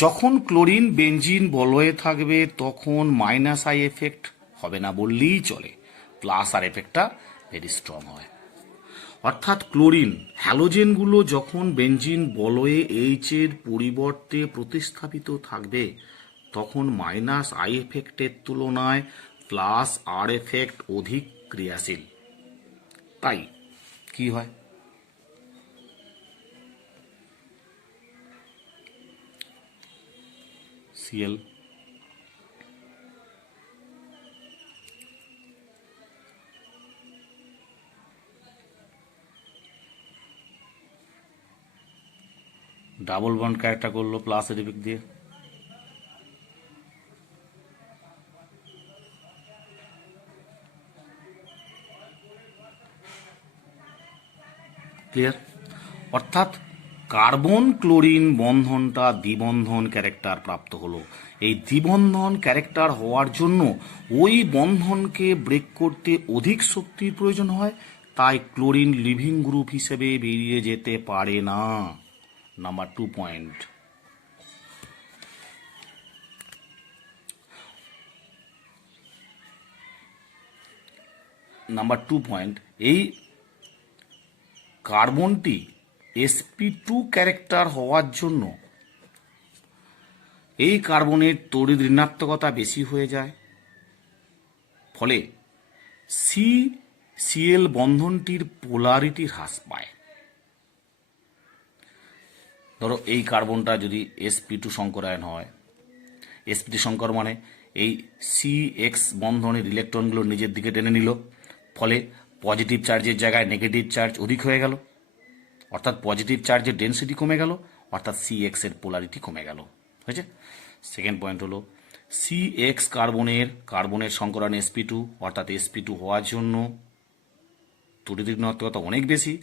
যখন ক্লোরিন বেনজিন বলয়ে থাকবে তখন মাইনাস আই এফেক্ট হবে না বললেই চলে, প্লাস আর এফেক্টটা ভেরি স্ট্রং হয়। অর্থাৎ ক্লোরিন হ্যালোজেনগুলো যখন বেনজিন বলয়ে এইচ এর পরিবর্তে প্রতিস্থাপিত থাকবে তখন মাইনাস আই এফেক্টের তুলনায় প্লাস আর এফেক্ট অধিক ক্রিয়াশীল। তাই কি হয়? সিএল ডাবল বন্ড ক্যারেক্টার করলো প্লাস এর এফেক্ট দিয়ে, ক্লিয়ার? অর্থাৎ কার্বন ক্লোরিন বন্ধনটা দ্বিবন্ধন ক্যারেক্টার প্রাপ্ত হলো। এই দ্বিবন্ধন ক্যারেক্টার হওয়ার জন্য ওই বন্ধনকে ব্রেক করতে অধিক শক্তির প্রয়োজন হয়, তাই ক্লোরিন লিভিং গ্রুপ হিসেবে বেরিয়ে যেতে পারে না। Number 2 point. নাম্বার 2 পয়েন্ট, এই কার্বনটি sp2 ক্যারেক্টার হওয়ার জন্য এই কার্বনের তড়িৎ ঋণাত্মকতা বেশি হয়ে যায়, ফলে CCl বন্ধনটির পোলারিটি হ্রাস পায়। ধরো এই কার্বনটা যদি sp2 সংকরায়ন হয়, sp2 সংকর মানে এই CX বন্ধনের ইলেকট্রনগুলো নিজের দিকে টেনে নিল, ফলে পজিটিভ চার্জের জায়গায় নেগেটিভ চার্জ অধিক হয়ে গেল, অর্থাৎ পজিটিভ চার্জের ডেন্সিটি কমে গেল, অর্থাৎ CX এর পোলারিটি কমে গেল। হয়েছে? সেকেন্ড পয়েন্ট হলো CX কার্বনের সংকরণ sp2, অর্থাৎ sp2 হওয়ার জন্য তড়িৎ ঋণাত্মকতা অনেক বেশি,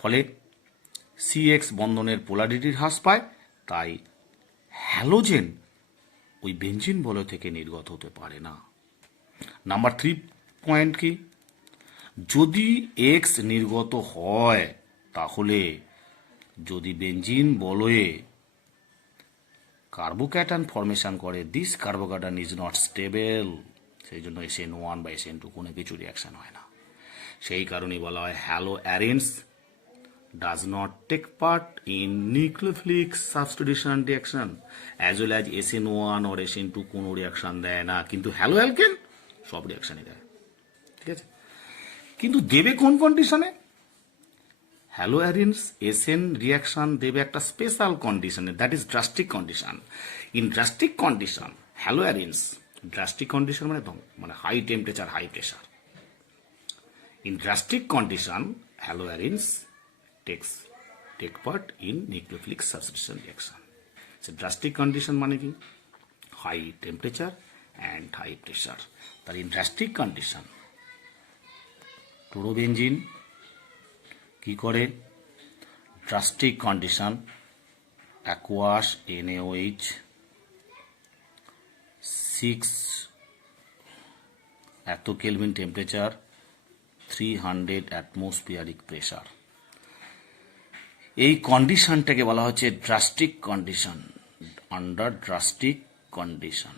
ফলে CX বন্ধনের পোলারিটি হ্রাস পায়, তাই হ্যালোজেন ওই বেঞ্জিন বলয় থেকে নির্গত হতে পারে না। নাম্বার 3 পয়েন্ট কি, যদি X নির্গত হয় তাহলে যদি বেঞ্জিন বলয়ে কার্বোক্যাটায়ন ফর্মেশন করে, this carbocation is not stable, সেই জন্য SN1 বা SN2 কোনো কিছু রিয়াকশন হয় না। সেই কারণেই বলা হয় hello অ্যারেন্স does not take part in nucleophilic substitution reaction as well as SN1 or SN2 কোনো রিয়াকশন দেয় না, কিন্তু হ্যালো অ্যালকেন সব রিয়াকশনই দেয়। ঠিক আছে? কিন্তু দেবে কোন কন্ডিশনে? হ্যালো অ্যারেন্স SN রিয়াকশন দেবে একটা স্পেশাল কন্ডিশনে, that is drastic condition. In drastic condition haloarenes, drastic condition মানে high temperature high pressure. In drastic condition haloarenes take part in nucleophilic substitution reaction. So drastic condition মানে কি? High temperature and high pressure. তার in drastic condition chlorobenzene কি করে? drastic condition aqueous NaOH 6 এত kelvin temperature 300 atmospheric pressure, এই কন্ডিশনটাকে বলা হচ্ছে drastic condition. Under drastic condition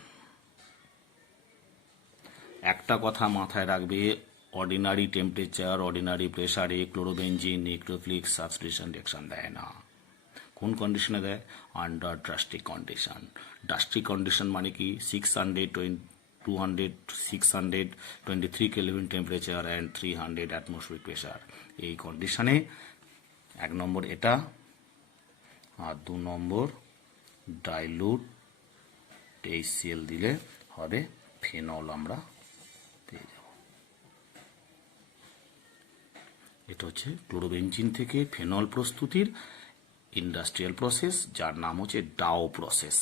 একটা কথা মাথায় রাখবে, অর্ডিনারি টেম্পারেচার অর্ডিনারি প্রেসারে ক্লোরোবেনজিন নিউক্লিওফিলিক সাবস্টিটিউশন রিঅ্যাকশন দেয় না। কোন কন্ডিশনে দেয়? Under drastic condition. Drastic condition মানে কি? 623 kelvin temperature and 300 atmospheric pressure. এই কন্ডিশনে 1 নম্বর এটা, আর 2 নম্বর ডাইলুট HCl দিলে হবে ফেনল, আমরা পেয়ে যাব। এটা হচ্ছে ক্লোরোবেনজিন থেকে ফেনল প্রস্তুতির ইন্ডাস্ট্রিয়াল প্রসেস, যার নাম হচ্ছে ডাও প্রসেস।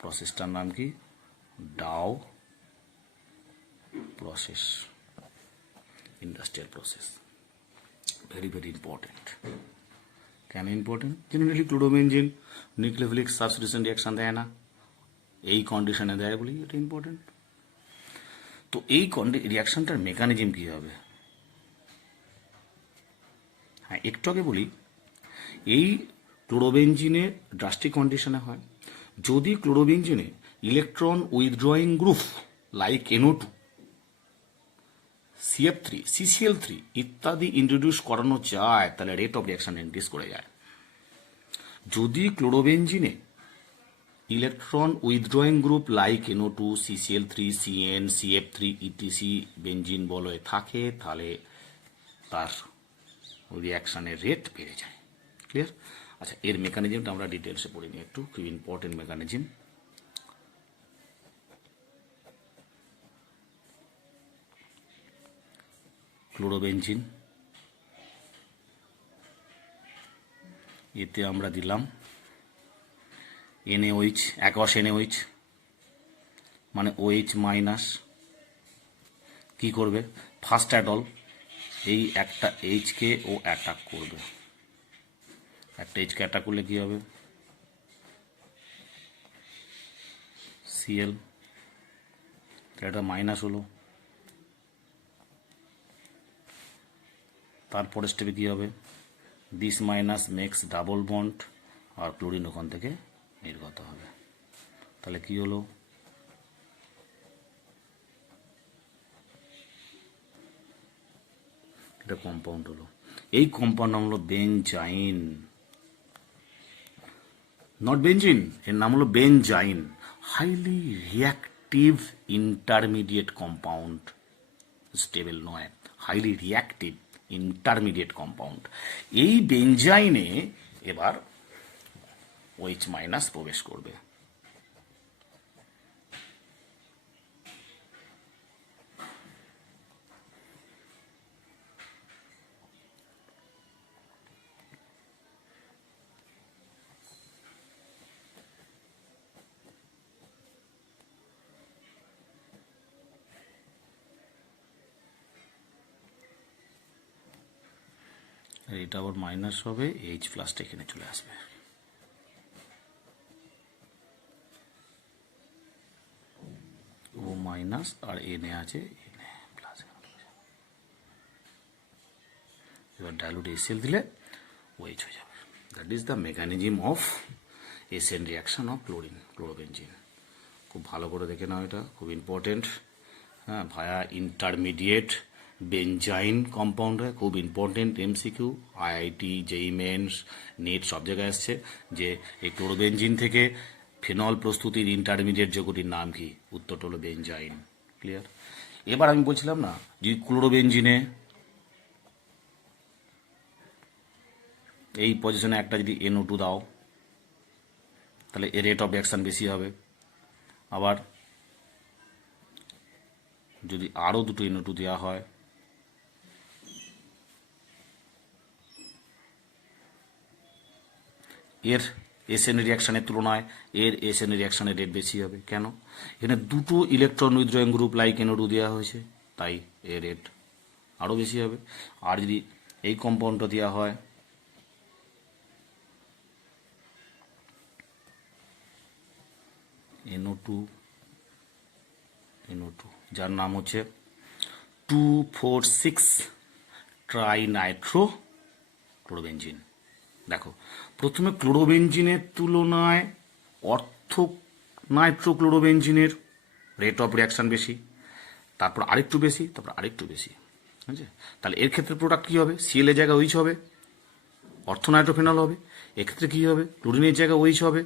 প্রসেসটার নাম কি? Dow process, industrial process. Very very important. কেন important? Generally chlorobenzene nucleophilic substitution reaction দেয় না, এই কন্ডিশনে দেয় বলি এটা ইম্পর্টেন্ট। তো এই রিঅ্যাকশনটার মেকানিজম কি হবে? হ্যাঁ, একটু আগে বলি, এই ক্লোরোবেনজিনে ড্রাস্টিক কন্ডিশনে হয় যদি ক্লোরোবেনজিনে electron withdrawing group like NO2, CF3, CCl3 ইত্যাদি ইন্ট্রোডিউস করানো যায়, তাহলে রেট অফ রিঅ্যাকশন ইনক্রিজ করে যায়। যদি ক্লোরোবেনজিনে electron withdrawing group like NO2, CCl3, CN, CF3 etc benzene বলয়ে থাকে, তাহলে তার রিঅ্যাকশনের রেট বেড়ে যায়। ক্লিয়ার? আচ্ছা, এর মেকানিজমটা আমরা ডিটেলসে পড়ে নিই একটু, খুব ইম্পর্টেন্ট মেকানিজম। ক্লোরোবেনজিন, এতে আমরা দিলাম NaOH, অ্যাকোয়াস NaOH মানে OH মাইনাস। কি করবে? ফার্স্ট অ্যাডল এই একটা H কে ও অ্যাটাক করবে, একটা এইচ কে অ্যাটাক করলে কী হবে, সিএল, এটা মাইনাস হলো। তারপরে স্টেপে কী হবে, this minus makes double bond, আর ক্লোরিন ওখান থেকে নির্গত হবে। তাহলে কী হলো, এটা কম্পাউন্ড হলো। এই কম্পাউন্ড নাম হলো বেনজাইন, নট বেনজিন, এর নাম হলো benzyne, highly reactive intermediate compound, stable নয়, হাইলি রিয়াক্টিভ ইন্টারমিডিয়েট কম্পাউন্ড। এই বেনজাইনে এবার OH মাইনাস প্রবেশ করবে। এটা আবার মাইনাস হবে, এইচ প্লাসটা এখানে চলে আসবে। ও মাইনাস আর এনে আছে, এনে প্লাস। এবার ডাইলুট HCl দিলে OH হয়ে যাবে। That is the mechanism of SN reaction of chlorobenzene. খুব ভালো করে দেখে নাও, এটা খুব ইম্পর্টেন্ট। হ্যাঁ, ভায়া ইন্টারমিডিয়েট বেনজাইন কম্পাউন্ড হয়, খুব important MCQ, IIT, JEE men's, NET সব জায়গায় আসছে যে এই ক্লোরোবেনজিন থেকে ফেনল প্রস্তুতির ইন্টারমিডিয়েট যৌগটির নাম কি, উত্তরটা হলো বেনজাইন। ক্লিয়ার? এবার আমি বলছিলাম না, যদি ক্লোরোবেনজিনে এই পজিশনে একটা যদি NO2 দাও, তাহলে এর রেট অফ রিয়াকশান বেশি হবে। আবার যদি আরও দুটো NO2 দেওয়া হয়, এর এসএন রিয়াকশানের তুলনায় এর এসএন রিয়াকশানের রেট বেশি হবে। কেন? এখানে দুটো electron withdrawing group like NO2 দেওয়া হয়েছে, তাই এর রেট আরও বেশি হবে। আর যদি এই কম্পাউন্ডটা দেওয়া হয়, NO2 যার নাম হচ্ছে 2,4,6 ট্রাইনাইট্রো ক্লোরোবেনজিন। দেখো, প্রথমে ক্লোরোবেনজিনের তুলনায় নাইট্রোক্লোরোবেনজিনের রেট অফ রিয়াকশান বেশি, তারপর আরেকটু বেশি, তারপর আরেকটু বেশি। ঠিক আছে? তাহলে এর ক্ষেত্রে প্রোডাক্ট কী হবে, সিএল এর জায়গায় OH হবে, অর্থোনাইট্রোফেনল হবে। এক্ষেত্রে কী হবে, ক্লোরিনের জায়গায় OH হবে,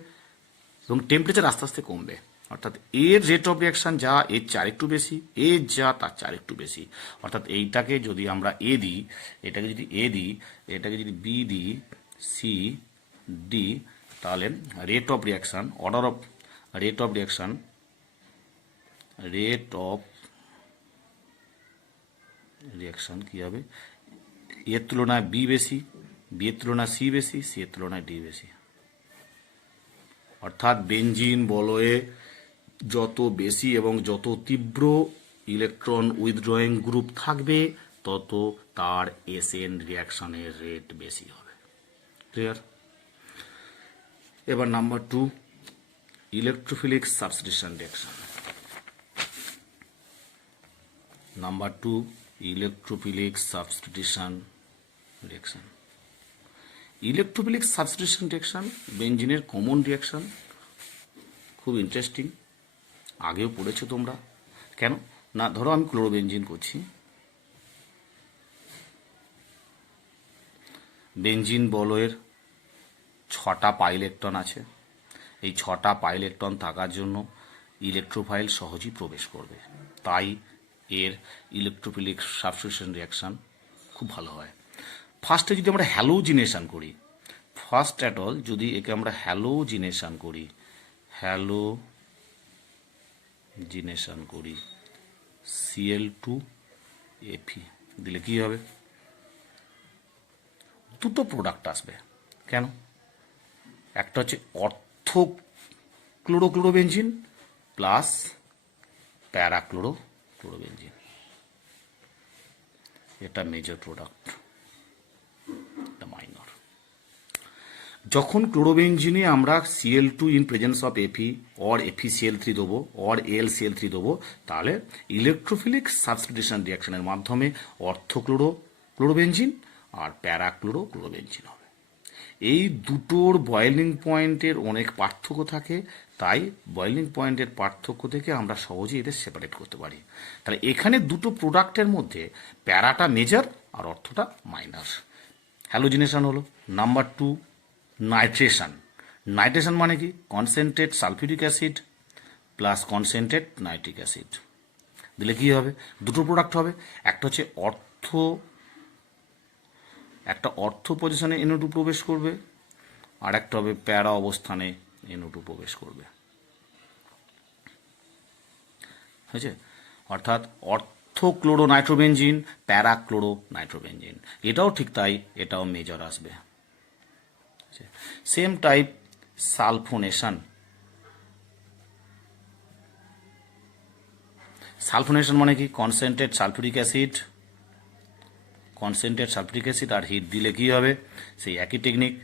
এবং টেম্পারেচার আস্তে আস্তে কমবে। অর্থাৎ এর রেট অফ রিয়াকশান যা এর চার একটু বেশি, এর যা তার চার একটু বেশি। অর্থাৎ এইটাকে যদি আমরা A দিই, এটাকে যদি A দিই, এটাকে যদি B দিই, C D, তাহলে rate of reaction, order of rate of reaction, কী হবে, এর তুলনায় B বেশি, B এর তুলনায় C বেশি, C এর তুলনায় D বেশি। অর্থাৎ বেনজিন বলয়ে যত বেশি এবং যত তীব্র ইলেকট্রন উইথড্রয়িং গ্রুপ থাকবে, তত তার এসএন রিয়াকশনের রেট বেশি হবে। ক্লিয়ার? এবার number 2, electrophilic substitution reaction. Number 2, electrophilic substitution reaction. Electrophilic substitution reaction বেনজিনের কমন রিয়াকশন, খুব ইন্টারেস্টিং, আগেও পড়েছো তোমরা। কেন না, ধরো আমি ক্লোরোবেনজিন করছি, বেনজিন বলয়ের 6টা পাই ইলেকট্রন আছে। এই 6টা পাই ইলেকট্রন থাকার জন্য ইলেকট্রোফাইল সহজেই প্রবেশ করবে, তাই এর ইলেকট্রোফিলিক সাবস্টিটিউশন রিয়াকশান খুব ভালো হয়। ফার্স্টে যদি আমরা হ্যালোজিনেশন করি, ফার্স্ট অ্যাট অল যদি একে আমরা হ্যালোজিনেশন করি, Cl2Fe দিলে কি হবে, দুটো প্রোডাক্ট আসবে। কেন? একটা হচ্ছে ক্লোরোবেনজিন প্লাস প্যারাক্লোরোবেনজিন, এটা মেজর প্রোডাক্ট, এটা মাইনর। যখন ক্লোরোবেনজিনে আমরা Cl2 in presence of Fe or FeCl3 দেবো অর AlCl3 দেবো, তাহলে ইলেকট্রোফিলিক সাবস্টিটিউশন রিয়াকশনের মাধ্যমে ক্লোরোবেনজিন আর ক্লোরোবেনজিন হবে। এই দুটোর বয়েলিং পয়েন্টের অনেক পার্থক্য থাকে, তাই বয়েলিং পয়েন্টের পার্থক্য থেকে আমরা সহজেই এদের সেপারেট করতে পারি। তাহলে এখানে দুটো প্রোডাক্টের মধ্যে প্যারাটা মেজর আর অর্থটা মাইনার। হ্যালোজিনেশন হলো। Number 2, nitration. নাইট্রেশন মানে কি? Concentrate sulphuric acid plus concentrate nitric acid দিলে কি হবে? দুটো প্রোডাক্ট হবে। একটা হচ্ছে অর্থ পজিশনে NO2 প্রবেশ করবে, আর একটা হবে প্যারা অবস্থানে NO2 প্রবেশ করবে। হয়েছে? অর্থাৎ অর্থক্লোরো নাইট্রোবেনজিন, প্যারাক্লোরো নাইট্রোবেনজিন। এটাও ঠিক তাই, এটাও মেজর আসবে। Same type sulphonation. সালফোনেশন মানে কি? কনসেন্ট্রেট সালফিউরিক অ্যাসিড আর হিট দিলে কি হবে? সেই একই টেকনিক,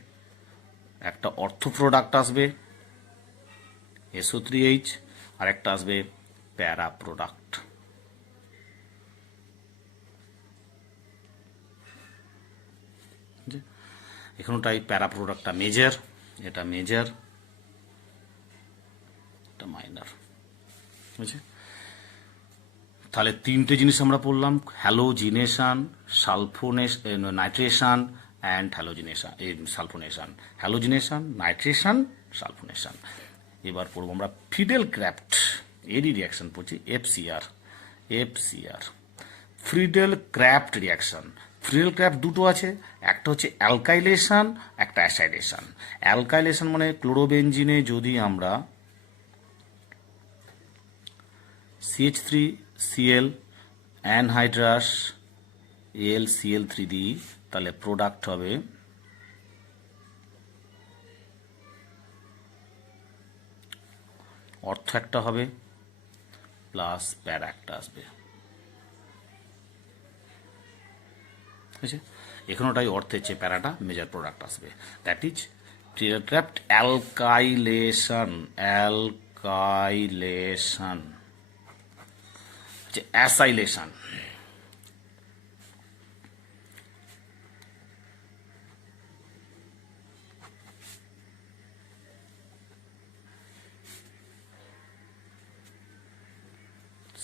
একটা অর্থ প্রোডাক্ট আসবে SO3H, আর একটা আসবে প্যারা প্রোডাক্ট। এখানটাই প্যারা প্রোডাক্টটা মেজর, এটা মেজর, এটা মাইনর। বুঝছে? তাহলে তিনটে জিনিস আমরা পড়লাম, halogenation, nitration and sulphonation. Halogenation, nitration, sulphonation. এবার পড়বো আমরা ফ্রিডেল ক্রাফট, এরই রিয়াকশন পড়ছি, FCR। Friedel Crafts reaction. Friedel Crafts দুটো আছে, একটা হচ্ছে অ্যালকাইলেশন, একটা অ্যাসাইলেশন। অ্যালকাইলেশন মানে ক্লোরোবেনজিনে যদি আমরা CH3Cl অ্যানহাইড্রাস AlCl3 দিই, তাহলে প্রোডাক্ট হবে অর্থ একটা হবে প্লাস প্যারা একটা আসবে। ঠিক আছে? এখানেটাই অর্থের চেয়ে প্যারাটা মেজর প্রোডাক্ট আসবে। That is Friedel craft alkylation. Acylation.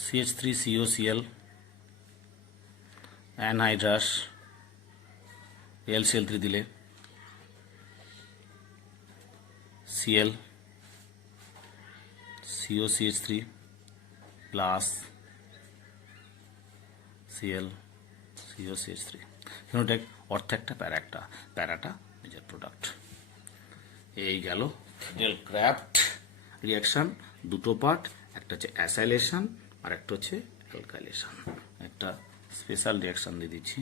CH3COCl anhydrous AlCl3 দিলে Cl COCH3 plus Cl COCH3। ফিনোটেক অর্থ একটা, প্যারাটা মেজর প্রোডাক্ট। এই গেল ফ্রিডেল ক্রাফট রিয়াকশন। দুটো পার্ট, একটা হচ্ছে অ্যাসাইলেশন আর একটা হচ্ছে অ্যালকাইলেশন। একটা স্পেশাল রিয়াকশন দিয়ে দিচ্ছি।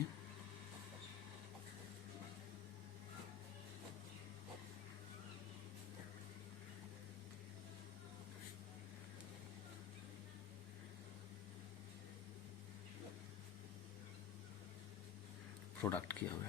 প্রোডাক্ট কি হবে?